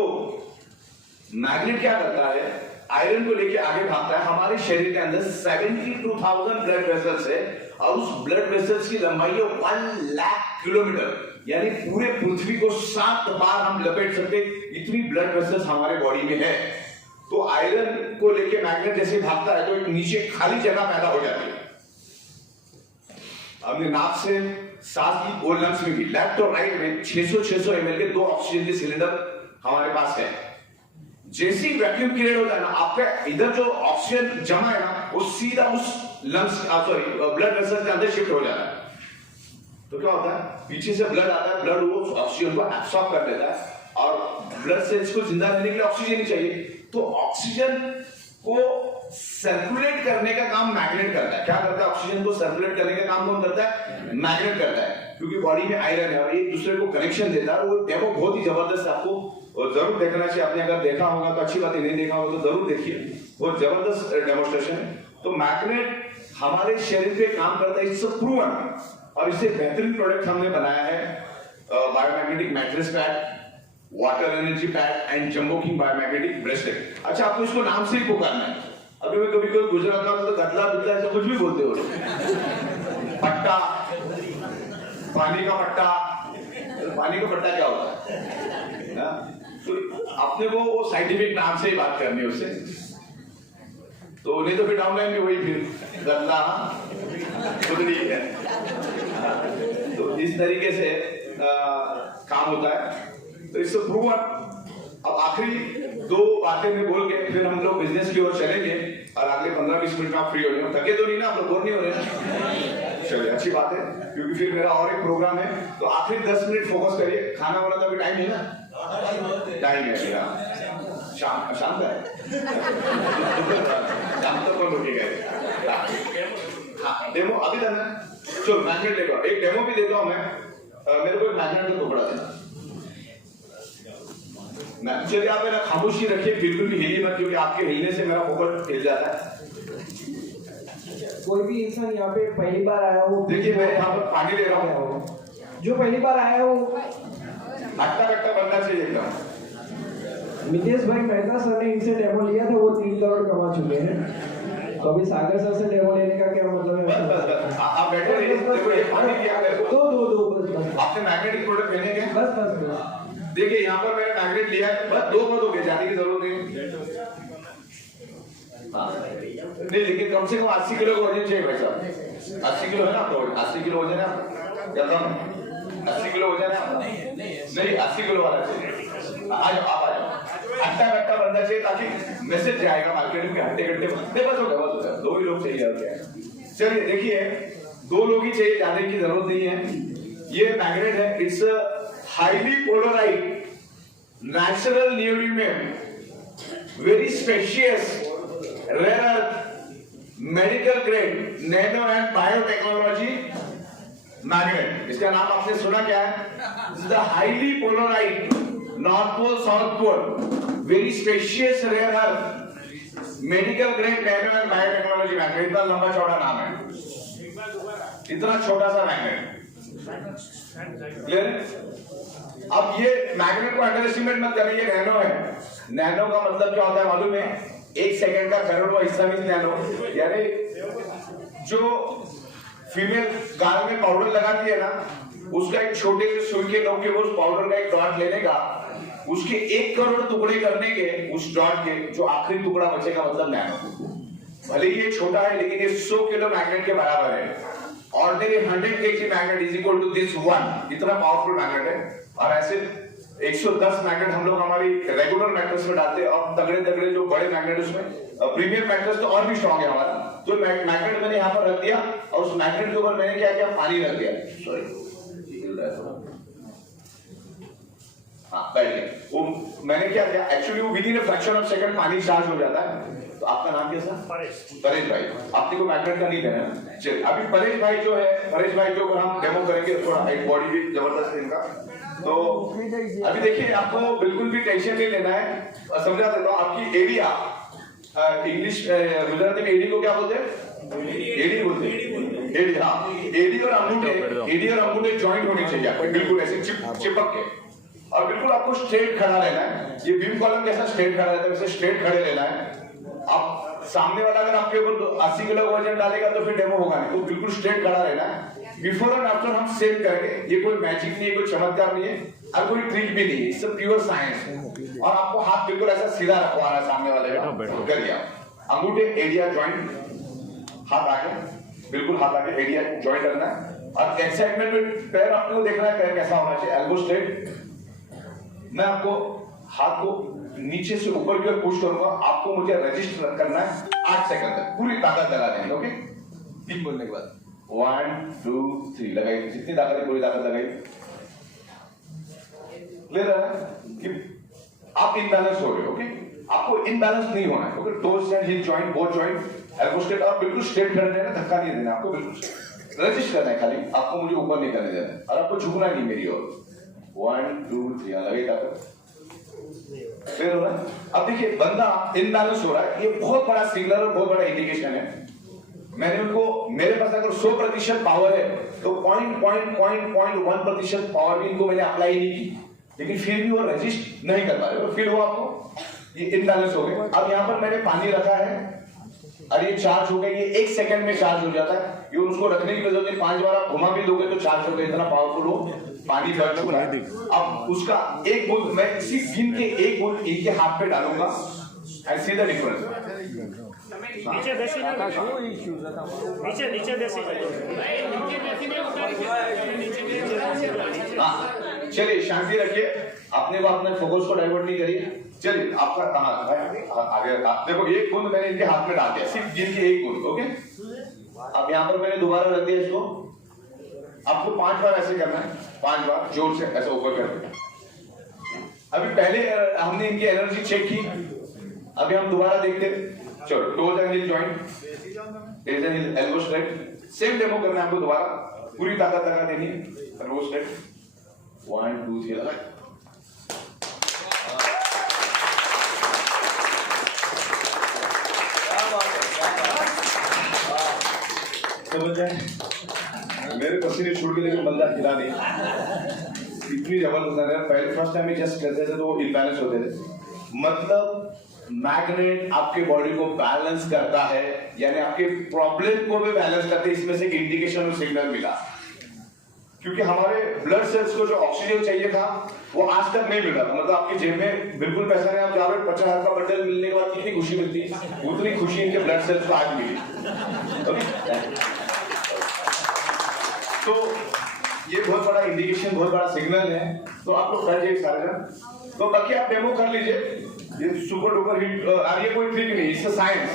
मैग्नेट क्या करता है, आयरन को लेके आगे भागता है। हमारे शरीर के अंदर 72,000 ब्लड वेसल्स है और उस ब्लड वेसल्स की लंबाई है 1 लाख किलोमीटर, यानी पूरे पृथ्वी को 7 बार हम लपेट सकते, इतनी ब्लड वेसल्स हमारे बॉडी में है। तो आयरन को लेके मैग्नेट जैसे भागता है तो एक नीचे खाली जगह पैदा हो जाती है। अपने नाक से सांस ली और लंग्स में भी, लेफ्ट और राइट में 600 ml के 2 ऑक्सीजन के सिलेंडर हमारे पास है। जैसे ही वैक्यूम क्रिएट होता है ना, आपका इधर जो ऑक्सीजन जमा है ना वो सीधा उस लंग्स ब्लड वेसल के अंदर शिफ्ट हो जाता है। तो क्या होता है, पीछे से ब्लड आता है, ब्लड वो ऑक्सीजन को एब्सॉर्ब कर लेता है और ब्लड सेल्स को जिंदा रहने के लिए ऑक्सीजन ही चाहिए। तो ऑक्सीजन को सर्कुलेट करने का काम मैग्नेट करता है। क्या करता है, ऑक्सीजन को सर्कुलेट करने का काम कौन करता है, मैग्नेट करता है। क्योंकि बॉडी में आयरन है और एक दूसरे को कनेक्शन देता है। वो डेमो बहुत ही जबरदस्त, आपको जरूर देखना चाहिए। आपने अगर देखा होगा तो अच्छी बात है, नहीं देखा होगा तो जरूर देखिए, बहुत जबरदस्त डेमोस्ट्रेशन है। तो मैग्नेट हमारे शरीर पे काम करता है, इट्स प्रूवन। और इससे बेहतरीन प्रोडक्ट हमने बनाया है biomagnetic mattress pad, water energy pad and jumbo king biomagnetic bracelet. अच्छा, आपको इसको नाम से ही पुकारना है। अभी मैं कभी कोई गुजरात में तो गदला बिदला ऐसा कुछ भी बोलते हो, पट्टा, पानी का पट्टा। पानी का पट्टा क्या होता है ना? तो अपने को साइंटिफिक नाम से ही बात करनी है उससे, तो नहीं तो फिर डाउनलाइन में वही फिर गदला खुदरी है। तो इस तरीके से काम होता है। तो इससे प्रूव। अब आखिरी 2 बातें में बोल के फिर हम लोग बिजनेस की ओर चलेंगे और अगले 15-20 मिनट में आप फ्री हो जाओ। थके तो नहीं ना आप लोग, बोर नहीं हो रहे? चलिए, अच्छी बात है, क्योंकि फिर मेरा और एक प्रोग्राम है। तो आखिरी 10 मिनट फोकस करिए। खाना वाला तो अभी टाइम है ना, टाइम है भैया, शाम का है। शाम तक कौन रुकेगा? हाँ, डेमो अभी देना। चलो मैग्नेट लेगा, एक डेमो भी देता हूँ मैं। मेरे को एक मैग्नेट का टुकड़ा देना। चलिए, आप मेरा खामोशी रखिए, बिल्कुल भी हिलिए मत, क्योंकि आपके हिलने से मेरा फोकस हिल जाता है। कोई भी इंसान यहाँ पे पहली बार आया हो, देखिए मैं यहाँ पर पानी ले रहा हूँ, जो पहली बार आया हो, हट्टा कट्टा बनना चाहिए एकदम। मितेश भाई मेहता सर ने इनसे डेमो लिया था, वो 3 करोड़ कमा चुके हैं। तो अभी सागर सर से डेमो लेने का क्या मतलब है? आप बैठे रहिए, देखो ये पानी किया मेरे को। दो बस। आपने मैग्नेटिक प्रोडक्ट लेने के बस। देखिए यहाँ पर मैंने मैग्नेट लिया है, बस 2 मत हो गए, जाने की जरूरत नहीं। नहीं, लेकिन कम से कम 80 किलो का वजन चाहिए भाई साहब। 80 किलो है ना आपका? 80 किलो वजन है या कम? 80 किलो वजन है आपका? नहीं, 80 किलो वाला चाहिए। आ जाओ, आप आ जाओ। हट्टा कट्टा बनना चाहिए ताकि मैसेज जाएगा मार्केट में, हट्टे कट्टे बनते। बस हो गया, 2 ही लोग चाहिए और क्या है। चलिए देखिए, 2 लोग ही चाहिए, जाने की जरूरत नहीं है। ये मैग्नेट है, it's highly polarized natural neodymium, very spacious rare earth medical grade nano and biotechnology magnet। इसका नाम आपने सुना क्या है? This is the highly polarized north pole south pole very spacious rare earth medical grade nano and biotechnology magnet। इतना लंबा चौड़ा नाम है, इतना छोटा सा मैग्नेट। क्लियर? अब ये मैग्नेट को अंडर एस्टिमेट मत करिए, ये नैनो है। नैनो का मतलब क्या होता है मालूम है? 1 सेकंड का करोड़वां हिस्सा भी नैनो, यानी जो फीमेल गाल में पाउडर लगाती है ना, उसका एक छोटे से सुई के नोक के वो पाउडर का एक डॉट लेने का, उसके 1 करोड़ टुकड़े करने के उस डॉट के, जो आखिरी टुकड़ा बचेगा, मतलब नैनो। भले ये छोटा है लेकिन ये 100 किलो मैग्नेट के बराबर है। Ordinary 100 kg magnet is equal to this one. इतना पावरफुल मैग्नेट है। और ऐसे 110 मैग्नेट हम लोग हमारी रेगुलर मैट्रेस में डालते हैं, और तगड़े तगड़े जो बड़े मैग्नेट उसमें, प्रीमियम मैट्रेस तो और भी स्ट्रॉन्ग है हमारा। तो मैग्नेट मैंने यहाँ पर रख दिया और उस मैग्नेट के ऊपर मैंने क्या किया, पानी रख दिया। सॉरी, हाँ बैठ गया। वो मैंने क्या किया, एक्चुअली वो with in a fraction of second पानी चार्ज हो जाता है। तो आपका नाम क्या सर? परेश भाई। आपने को मैग्नेट का नहीं देना है। चलिए अभी परेश भाई जो है, परेश भाई के ऊपर हम डेमो करेंगे, थोड़ा एक बॉडी भी जबरदस्त है इनका। तो अभी देखिए, आपको बिल्कुल भी टेंशन नहीं लेना है, समझा देता हूँ। आपकी एरिया, इंग्लिश गुजराती में एडी को क्या बोलते हैं? एडी बोलते हैं। एडी, हाँ, एडी और अंगूठे जॉइंट होनी चाहिए आपको, बिल्कुल ऐसे चिपक के, और बिल्कुल आपको स्ट्रेट खड़ा रहना है। ये बीम कॉलम कैसा स्ट्रेट खड़ा रहता है, वैसे स्ट्रेट खड़े रहना है। आप सामने वाला अगर आपके ऊपर 80 किलो वजन डालेगा तो फिर डेमो होगा नहीं, तो बिल्कुल स्ट्रेट खड़ा रहना है। बिफोर एंड आफ्टर हम सेव करेंगे। ये कोई मैजिक नहीं है, कोई चमत्कार नहीं है और कोई ट्रिक भी नहीं है, इट्स प्योर साइंस। और आपको हाथ बिल्कुल ऐसा सीधा रखवाना है सामने वाले का। करिए आप, अंगूठे एडिया जॉइंट, हाथ आगे, बिल्कुल हाथ आगे, एडिया जॉइंट करना है। और एक्साइटमेंट में पैर आपको देखना है, पैर कैसा होना चाहिए, एल्बो स्ट्रेट। मैं आपको हाथ को नीचे से ऊपर की ओर पुश करूंगा, आपको मुझे रजिस्टर करना है 8 सेकंड तक, पूरी ताकत लगा देंगे। ओके, 3 बोलने के बाद 1 2 3 लगाइए, जितनी ताकत है पूरी ताकत लगाइए। क्लियर है कि आप इनबैलेंस हो रहे हो? ओके, आपको इनबैलेंस नहीं होना है। Okay, toes and hip joint, both joint elbow straight, और बिल्कुल स्ट्रेट खड़े रहना, धक्का नहीं देना आपको, बिल्कुल रजिस्ट करना है खाली, आपको मुझे ऊपर नहीं करने देना है, और आपको झुकना नहीं मेरी ओर। 1 2 3 लगाइए ताकत। क्लियर हो रहा है? अब देखिए, बंदा इनबैलेंस हो रहा है, ये बहुत बड़ा सिग्नल और बहुत बड़ा इंडिकेशन है। मैंने उनको, मेरे पास अगर 100% पावर है तो 0.1% पावर भी इनको मैंने अप्लाई नहीं की, लेकिन फिर भी वो रजिस्ट नहीं कर पा रहे। फील हुआ आपको? ये इनबैलेंस हो गए। अब यहाँ पर मैंने पानी रखा है और ये चार्ज हो गया, ये 1 सेकंड में चार्ज हो जाता है। ये उसको रखने की जरूरत नहीं, 5 बार आप घुमा भी दोगे तो चार्ज हो गया, इतना पावरफुल हो पानी भर चुका है। अब उसका एक बूंद मैं इसी बीम के एक बूंद इनके हाथ पे डालूंगा, आई सी द डिफरेंस। नीचे देसी नीचे देसी चलिए शांति रखिए, अपने को अपने फोकस को डाइवर्ट नहीं करिए। चलिए, आपका आगे देखो, एक बूंद मैंने इनके हाथ में डाल दिया, सिर्फ जिनकी एक बूंद। ओके, अब यहाँ पर मैंने दोबारा रख दिया इसको। आपको 5 बार ऐसे करना है, 5 बार जोर से ऐसे ऊपर करके। अभी पहले हमने इनकी एनर्जी चेक की, अभी हम दोबारा देखते। चलो, toes and hill joint, toes and hill, elbow straight, same demo करना है आपको दोबारा, पूरी ताकत लगा देनी है। एल्बो स्ट्रेट 1 2 3 लगा। मेरे पसीने छूट के, लेकिन बंदा हिला नहीं, इतनी जबरदस्त है। पहले फर्स्ट टाइम में जस्ट करते थे तो वो इम्बैलेंस होते थे। मतलब मैग्नेट आपके बॉडी को बैलेंस करता है, यानी आपके प्रॉब्लम को भी बैलेंस करते है। इसमें से एक इंडिकेशन और सिग्नल मिला, क्योंकि हमारे ब्लड सेल्स को जो ऑक्सीजन चाहिए था वो आज तक नहीं मिला। मतलब आपकी जेब में बिल्कुल पैसा नहीं, आप जा रहे 50,000 का बंडल मिलने के बाद कितनी खुशी मिलती है, उतनी खुशी इनके ब्लड सेल्स को आज मिली। तो ये बहुत बड़ा इंडिकेशन, बहुत बड़ा सिग्नल है। तो आप लोग कर जाइए सारे जन। तो बाकी आप डेमो कर लीजिए, ये सुपर डुपर हिट, अब ये कोई ट्रिक नहीं, इससे साइंस।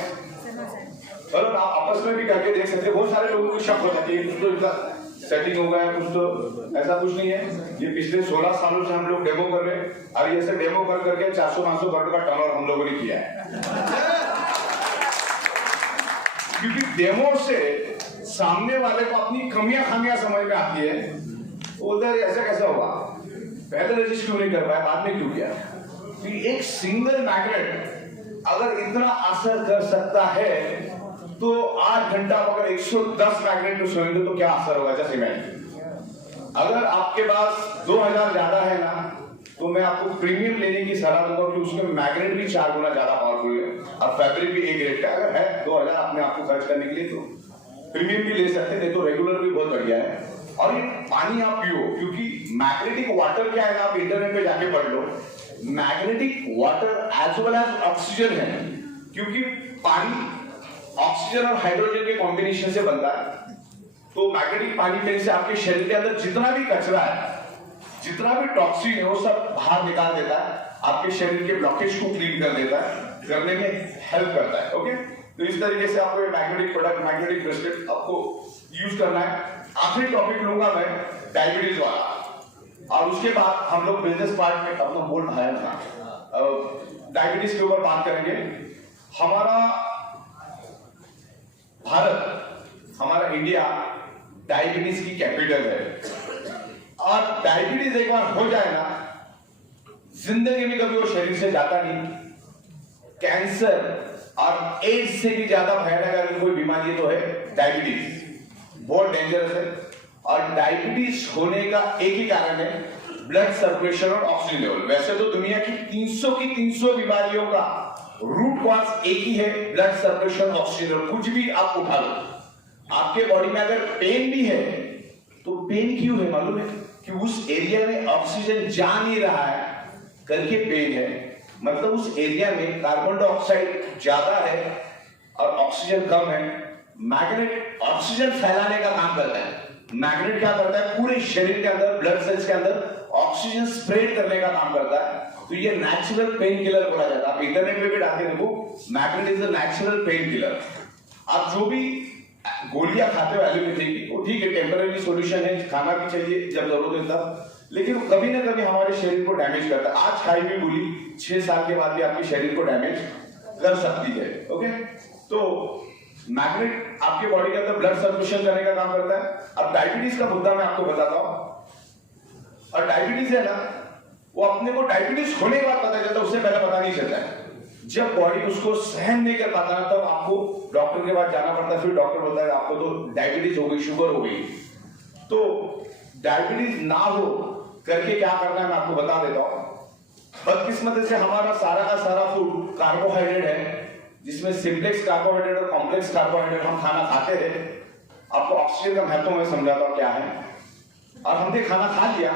और आप आपस में भी करके देख सकते हैं। बहुत सारे लोगों को शक होता है कि तो इनका सेटिंग हो गया कुछ, तो ऐसा कुछ नहीं है। ये पिछले 16 सालों से हम लोग डेमो कर रहे हैं, और ये से डेमो कर करके 400-500 करोड़ का टर्नओवर हम लोगों ने किया है। क्योंकि डेमो से सामने वाले को अपनी कमियां खामियां समझ में आती है, उधर ऐसा कैसा हुआ, पहले रजिस्ट क्यों नहीं कर पाया, बाद में क्यों किया। तो एक सिंगल मैग्नेट अगर इतना असर कर सकता है, तो 8 घंटा अगर 110 मैग्नेट सोएंगे तो क्या असर होगा। जैसे इमेजिन, अगर आपके पास 2000 ज्यादा है ना, तो मैं आपको प्रीमियम लेने की सलाह दूंगा कि उसमें मैग्नेट भी 4 गुना ज्यादा पावरफुल है, और फैब्रिक भी A ग्रेड का। अगर है 2000 अपने आपको खर्च करने के लिए, तो प्रीमियम भी ले सकते हैं, नहीं तो रेगुलर भी बहुत बढ़िया है। और ये पानी आप पियो, क्योंकि मैग्नेटिक वाटर क्या है ना, आप इंटरनेट पे जाके पढ़ लो, magnetic water as well as oxygen है, क्योंकि पानी ऑक्सीजन और हाइड्रोजन के कॉम्बिनेशन से बनता है। तो मैग्नेटिक पानी पीने से आपके शरीर के अंदर जितना भी कचरा है, जितना भी टॉक्सिन है, वो सब बाहर निकाल देता है, आपके शरीर के ब्लॉकेज को क्लीन कर देता है, करने में हेल्प करता है। ओके, तो इस तरीके से आपको ये मैग्नेटिक प्रोडक्ट, मैग्नेटिक ब्रेसलेट आपको यूज करना है। आखिरी टॉपिक लूंगा मैं डायबिटीज वाला, और उसके बाद हम लोग बिजनेस पार्ट में अपना बोल भाया था, डायबिटीज के ऊपर बात करेंगे। हमारा भारत, हमारा इंडिया डायबिटीज की कैपिटल है, और डायबिटीज एक बार हो जाए ना, जिंदगी में कभी वो शरीर से जाता नहीं। कैंसर और एड्स से भी ज्यादा भयानक अगर कोई बीमारी तो है डायबिटीज, बहुत डेंजरस है। और डायबिटीज होने का एक ही कारण है, ब्लड सर्कुलेशन और ऑक्सीजन लेवल। वैसे तो दुनिया की 300 की 300 बीमारियों का रूट कॉज एक ही है, ब्लड सर्कुलेशन, ऑक्सीजन लेवल। कुछ भी आप उठा लो, आपके बॉडी में अगर पेन भी है तो पेन क्यों है मालूम है? कि उस एरिया में ऑक्सीजन जा नहीं रहा है करके पेन है। मतलब उस एरिया में कार्बन डाइऑक्साइड ज्यादा है और ऑक्सीजन कम है। मैग्नेट ऑक्सीजन फैलाने का काम करता है। मैग्नेट क्या करता है? पूरे शरीर के अंदर, ब्लड सेल्स के अंदर ऑक्सीजन स्प्रेड करने का काम करता है। तो ये नेचुरल पेन किलर बोला जाता है। आप इंटरनेट पे भी डाल के देखो, magnet is a natural pain killer. आप जो भी गोलियां खाते हो एलोपैथी की, वो ठीक है, टेम्पररी सॉल्यूशन है, खाना भी चाहिए जब जरूरत है तब, लेकिन वो कभी ना कभी हमारे शरीर को डैमेज करता है। आज खाई हुई गोली 6 साल के बाद भी आपके शरीर को डैमेज कर सकती है। ओके, तो मैग्नेट आपके बॉडी के अंदर ब्लड सर्कुलेशन करने का काम करता है। अब डायबिटीज का मुद्दा मैं आपको बताता हूं। और डायबिटीज है ना, वो अपने को डायबिटीज होने के बाद पता चलता है, उससे पहले पता नहीं चलता है। जब बॉडी उसको सहन नहीं कर पाता तब आपको डॉक्टर के पास जाना पड़ता है। फिर डॉक्टर बोलता है आपको तो डायबिटीज हो गई, शुगर हो गई। तो डायबिटीज ना हो करके क्या करना है मैं आपको बता देता हूं। बदकिस्मती से हमारा सारा का सारा फूड कार्बोहाइड्रेट है, जिसमें सिंप्लेक्स कार्बोहाइड्रेट और कॉम्प्लेक्स कार्बोहाइड्रेट हम खाना खाते थे। आपको ऑक्सीजन का महत्व मैं समझाता हूं क्या है। और हमने खाना खा लिया,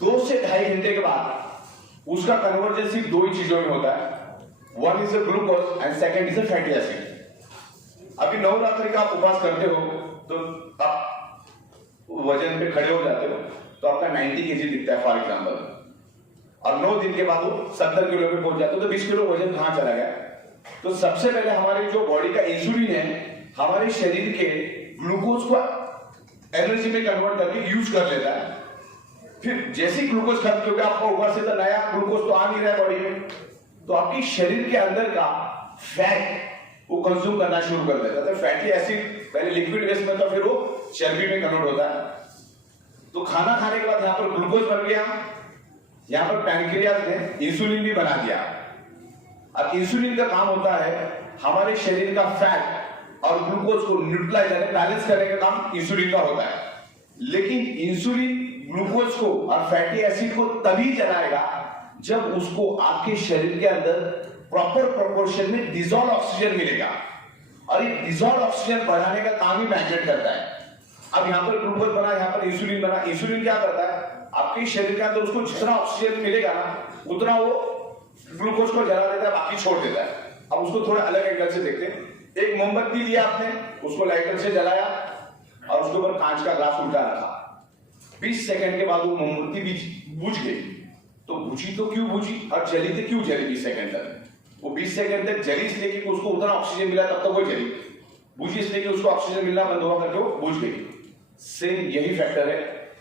2 से 2.5 घंटे के बाद उसका कन्वर्जन सिर्फ 2 ही चीजों में होता है। One is a glucose and second is a fatty acid. अभी नवरात्रि का आप उपवास करते हो तो आप वजन पे खड़े हो जाते हो तो आपका 90 केजी दिखता है फॉर एग्जाम्पल, और 9 दिन के बाद वो 70 किलो पे पहुंच जाते हो, तो 20 किलो वजन कहां चला गया? तो सबसे पहले हमारी जो बॉडी का इंसुलिन है हमारे शरीर के ग्लूकोज को एनर्जी में कन्वर्ट करके यूज कर लेता है। फिर जैसे ग्लूकोज खत्म हो गया, आपका ऊपर से तो नया ग्लूकोज तो आ नहीं रहा है बॉडी में, तो आपकी शरीर के अंदर का फैट वो कंज्यूम करना शुरू कर देता है। फैटी एसिड पहले लिक्विड वेस्ट में था, फिर वो चर्बी में कन्वर्ट होता है। तो खाना खाने के बाद यहाँ पर ग्लूकोज बन गया, यहाँ पर पैनक्रियाज ने इंसुलिन भी बना दिया। अब इंसुलिन का काम होता है हमारे शरीर का फैट और ग्लूकोज को न्यूट्रलाइज यानी बैलेंस करने का काम इंसुलिन का होता है। लेकिन इंसुलिन ग्लूकोज को और फैटी एसिड को तभी जलाएगा जब उसको आपके शरीर के अंदर प्रॉपर प्रोपोर्शन में डिसॉल्व ऑक्सीजन मिलेगा, और ये डिसॉल्व ऑक्सीजन बढ़ाने का काम ही मैग्नेट करता है। अब यहाँ पर ग्लूकोज बना, यहाँ पर इंसुलिन बना। इंसुलिन क्या करता है? आपके शरीर के अंदर उसको जितना ऑक्सीजन मिलेगा ना, उतना वो ग्लूकोज को जला देता है, बाकी छोड़ देता है। अब उसको थोड़ा अलग एंगल से देखते हैं। एक मोमबत्ती लिया आपने, उसको लाइटर से जलाया और उसके ऊपर कांच का ग्लास उल्टा रखा। 20 सेकंड के बाद वो मोमबत्ती भी बुझ गई। तो बुझी तो क्यों बुझी और जली तो क्यों जली 20 सेकंड तक? वो 20 सेकंड तक जली इसलिए कि उसको उतना ऑक्सीजन मिला, तब तक वो जली। बुझी इसलिए कि उसको ऑक्सीजन मिलना बंद हुआ करके वो बुझ गई। सेम यही फैक्टर है,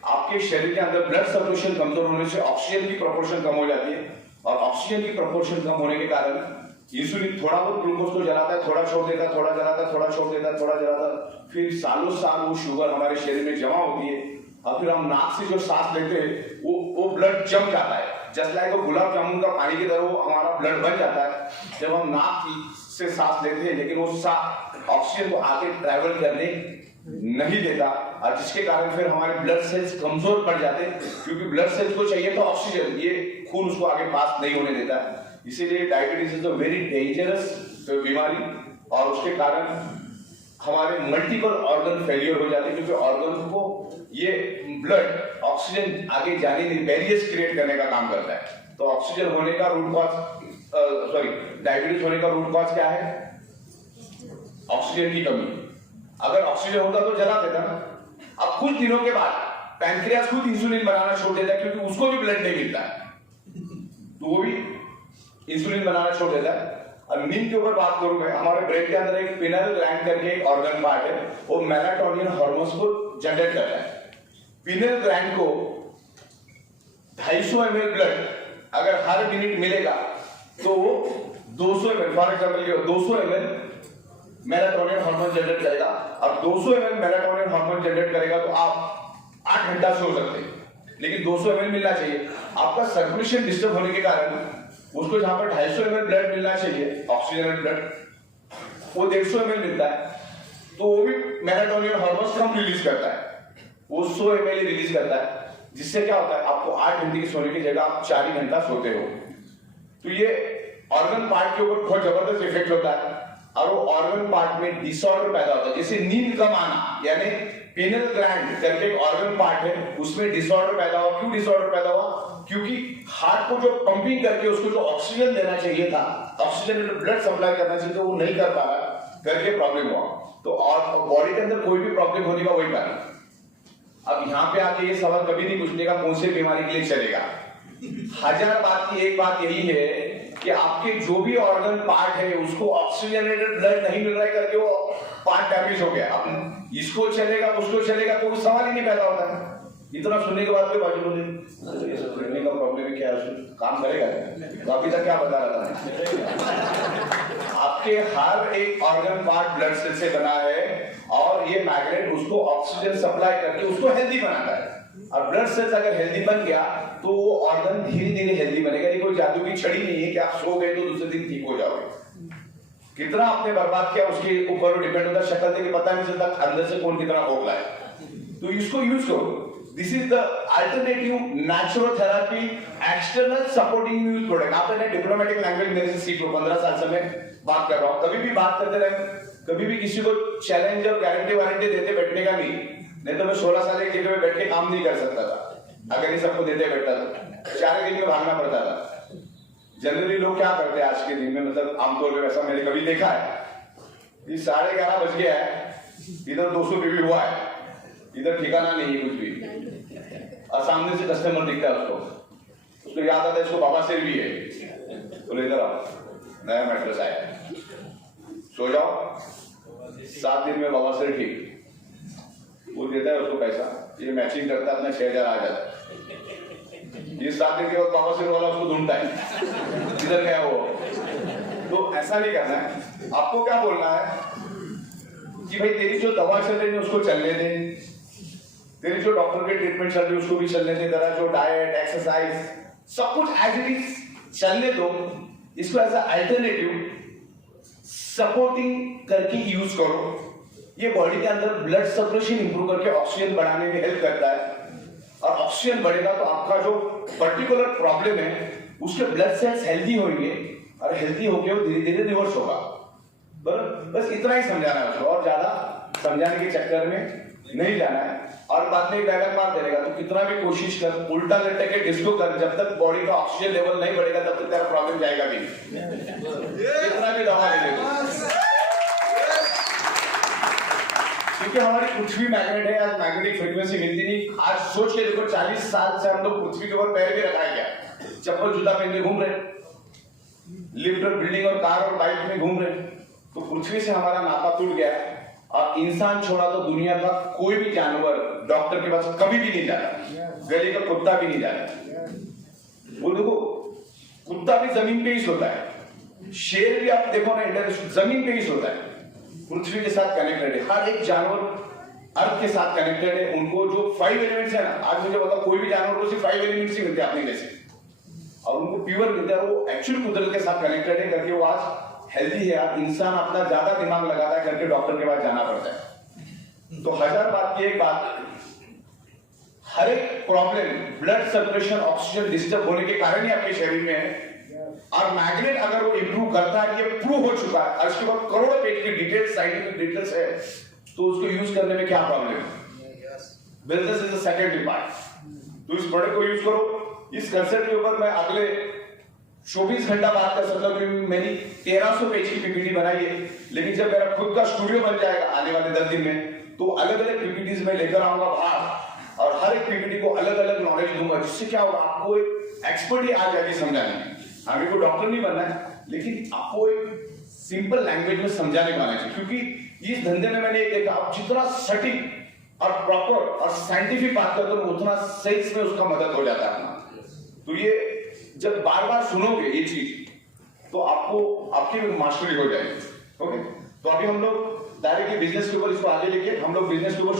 आपके शरीर के अंदर ब्लड सर्कुलेशन कमजोर होने से ऑक्सीजन की प्रोपोर्शन कम हो जाती है, और ऑक्सीजन की प्रोपोर्शन कम होने के कारण इंसुलिन थोड़ा बहुत ग्लूकोज को जलाता है, थोड़ा छोड़ देता है, थोड़ा जलाता है, थोड़ा छोड़ देता है, थोड़ा जलाता है। फिर सालों साल वो शुगर हमारे शरीर में जमा होती है, और फिर हम नाक से जो सांस लेते हैं वो ब्लड जम जाता है। जस्ट लाइक वो गुलाब जामुन का पानी की तरह वो हमारा ब्लड बन जाता है जब हम नाक से सांस लेते हैं, लेकिन वो ऑक्सीजन को आगे ट्रैवल करने नहीं देता, और जिसके कारण फिर हमारे ब्लड सेल्स कमजोर पड़ जाते हैं, क्योंकि ब्लड सेल्स को चाहिए तो ऑक्सीजन, ये खून उसको आगे पास नहीं होने देता। इसीलिए diabetes is a very dangerous बीमारी, और उसके कारण हमारे मल्टीपल ऑर्गन फेलियर हो जाते हैं, क्योंकि ऑर्गन को ये ब्लड ऑक्सीजन आगे जाने नहीं, बैरियर्स क्रिएट करने का काम करता है। तो ऑक्सीजन होने का रूट कॉज डायबिटीज होने का रूट कॉज क्या है? ऑक्सीजन की कमी। अगर ऑक्सीजन होता तो जला देता ना। अब कुछ दिनों के बाद पैनक्रियास खुद इंसुलिन बनाना छोड़ देता है, क्योंकि उसको भी ब्लड नहीं मिलता है, तो वो भी इंसुलिन बनाना छोड़ देता है। और नींद के ऊपर बात करूं मैं, हमारे ब्रेन के अंदर एक पिनल ग्लैंड करके एक ऑर्गन पार्ट है, वो मेलाटोनिन हार्मोन्स को जनरेट करता है। पिनल ग्लैंड को 250 ml ब्लड अगर हर मिनट मिलेगा तो वो 200 ml, for example 200 ml melatonin hormone generate करेगा। अब 200 ml मेलाटोनिन हार्मोन जनरेट करेगा तो आप 8 घंटा सो सकते हैं, लेकिन 200 ml मिलना चाहिए। आपका सर्कुलेशन डिस्टर्ब होने के कारण उसको जहां पर 250 ml ब्लड मिलना चाहिए, ऑक्सीजन ब्लड, वो 150 ml मिलता है, तो वो भी मेलाटोनिन हार्मोन कम रिलीज करता है, वो 100 ml रिलीज करता है, जिससे क्या होता है आपको 8 घंटे की सोने की जगह आप 4 ही घंटा सोते हो। तो ये ऑर्गन पार्ट के ऊपर बहुत जबरदस्त इफेक्ट होता है और वो ऑर्गन पार्ट में डिसऑर्डर पैदा होता है, जैसे नींद कम आना, यानी पिनल ग्लैंड करके एक ऑर्गन पार्ट है, उसमें डिसऑर्डर पैदा हुआ। क्यों डिसऑर्डर पैदा हुआ? क्योंकि हार्ट को जो पंपिंग करके उसको जो ऑक्सीजन देना चाहिए था, ऑक्सीजन ब्लड सप्लाई करना चाहिए था, वो नहीं कर पा रहा करके प्रॉब्लम हुआ। तो और बॉडी के अंदर कोई भी प्रॉब्लम होने का वही कारण। अब यहाँ पे आके ये सवाल कभी नहीं पूछने का कौन से बीमारी के लिए चलेगा। 1000 बात की एक बात यही है कि आपके जो भी ऑर्गन पार्ट है उसको ऑक्सीजनेटेड ब्लड नहीं मिल रहा है करके वो पार्ट डैमेज हो गया। अब इसको चलेगा उसको चलेगा तो सवाल ही नहीं पैदा होता है। इतना सुनने के बाद बाजू बोले सुनने का प्रॉब्लम क्या है, काम करेगा तो अभी तक क्या बता रहा था आपके हर एक ऑर्गन पार्ट ब्लड सेल से बना है और ये मैग्नेट उसको ऑक्सीजन सप्लाई करके उसको हेल्दी बनाता है। और ब्लड सेल्स अगर हेल्दी बन गया तो वो ऑर्गन धीरे धीरे हेल्दी बनेगा। ये कोई जादू की छड़ी नहीं है कि आप सो गए तो दूसरे दिन ठीक हो जाओगे। कितना आपने बर्बाद किया उसके ऊपर डिपेंड होता है। शक्ल देख के पता नहीं चलता अंदर से कौन कितना खोखला है। तो इसको यूज करो। This is the alternative naturotherapy external supporting use product. आपने डिप्लोमेटिक लैंग्वेज मेरे से सीख लो, 15 साल से मैं बात कर रहा हूं। कभी भी बात करते रहे, कभी भी किसी को चैलेंज और गारंटी वारंटी देते बैठने का नहीं तो मैं 16 साल एक जगह पे बैठ के काम नहीं कर सकता था। अगर ये सबको देते बैठता था 4 दिन में भागना पड़ता था। जनरली लोग क्या करते हैं आज के दिन में, मतलब आमतौर पर वैसा मैंने कभी देखा है, ये 11:30 बज गया है, इधर 200 बीबी हुआ है, इधर ठिकाना नहीं है कुछ भी, और सामने से कस्टमर दिखता है उसको याद आता है इसको बाबा सिर भी है, बोले इधर आओ नया मैट्रेस आया, सो जाओ, 7 दिन में बाबा सिर ठीक। वो देता है उसको पैसा, ये मैचिंग करता है, अपना 6000 आ जाता है। ये 7 दिन के बाद बाबा सिर वाला उसको ढूंढता है, इधर गया वो। तो ऐसा नहीं करना है। आपको क्या बोलना है कि भाई तेरी जो दवा चल रही है उसको चलने दे, तेरी जो डॉक्टर की ट्रीटमेंट चल रही है उसको भी चलने दे, तेरा जो डाइट एक्सरसाइज सब कुछ एज इट इज चलने दो। इसको एज अल्टरनेटिव सपोर्टिंग करके यूज करो। ये बॉडी के अंदर ब्लड सर्कुलेशन इंप्रूव करके ऑक्सीजन बढ़ाने में हेल्प करता है, और ऑक्सीजन बढ़ेगा तो आपका जो पर्टिकुलर प्रॉब्लम है उसके ब्लड सेल्स हेल्दी होंगे, और हेल्दी होके वो धीरे धीरे रिवर्स होगा। बस इतना ही समझाना है उसको, और ज्यादा समझाने के चक्कर में नहीं जाना है। और बाद में डायलॉग मार देगा तो कितना भी कोशिश कर, उल्टा लटक के डिस्को कर, जब तक बॉडी का ऑक्सीजन लेवल नहीं बढ़ेगा तब तक तेरा प्रॉब्लम जाएगा भी नहीं, कितना भी दवा ले लेगा। क्योंकि हमारी पृथ्वी मैग्नेट है, आज मैग्नेटिक फ्रीक्वेंसी मिलती नहीं। आज सोच के देखो 40 साल से हम लोग पृथ्वी के ऊपर पैर भी रखाया गया, चप्पल जूता पहन के घूम रहे, लिफ्ट और बिल्डिंग और कार और बाइक में घूम रहे। तो पृथ्वी से हमारा नाता टूट गया, और इंसान छोड़ा तो दुनिया का कोई भी जानवर डॉक्टर के पास कभी भी नहीं जाता, गली का कुत्ता भी नहीं जाता। वो देखो कुत्ता भी जमीन पे ही सोता है, शेर भी आप देखो ना जमीन पे ही सोता है, पृथ्वी के साथ कनेक्टेड है। हर एक जानवर अर्थ के साथ कनेक्टेड है। उनको जो 5 एलिमेंट्स है ना, आज मुझे पता कोई भी जानवर को सिर्फ 5 एलिमेंट्स ही मिलते हैं अपने जैसे, और उनको प्योर मिलते हैं। वो एक्चुअली कुदरत के साथ कनेक्टेड है करके वो आज हेल्दी है। इंसान अपना ज्यादा दिमाग लगाता है करके डॉक्टर के पास जाना पड़ता है। तो 1000 बात की एक बात, हर एक problem blood circulation oxygen disturb होने के कारण ही आपके शरीर में है। और मैग्नेट अगर वो इंप्रूव करता है, ये प्रूव हो चुका है, और इसके बाद करोड़ों पेज की डिटेल्स साइंटिफिक डिटेल्स है, तो उसको यूज करने में क्या प्रॉब्लम है? Business is the secondary part. तो इस प्रोडक्ट को यूज करो। इस कंसेप्ट के ऊपर मैं अगले 24 घंटा बात कर सकता हूँ, क्योंकि मैंने 1300 पेज की पीपीटी बनाई है। लेकिन जब मेरा खुद का स्टूडियो बन जाएगा आने वाले 10 दिन में, तो अलग अलग पीपीटीज में लेकर आऊंगा बाहर, और हर एक पीपीटी को अलग अलग नॉलेज दूंगा, जिससे क्या होगा आपको एक एक्सपर्टी आ जाएगी समझाने में। हमें को डॉक्टर नहीं बनना है, लेकिन आपको एक सिंपल लैंग्वेज में समझाने का आना चाहिए, क्योंकि इस धंधे में मैंने एक देखा, आप जितना सटीक और प्रॉपर और साइंटिफिक बात करते हो उतना सेल्स में उसका मदद हो जाता है अपना। तो ये जब बार बार सुनोगे ये चीज तो आपको आपकी भी मास्टरी हो जाएगी। ओके, तो अभी हम लोग डायरेक्टली बिजनेस के ऊपर इसको आगे लेके हम लोग बिजनेस के ऊपर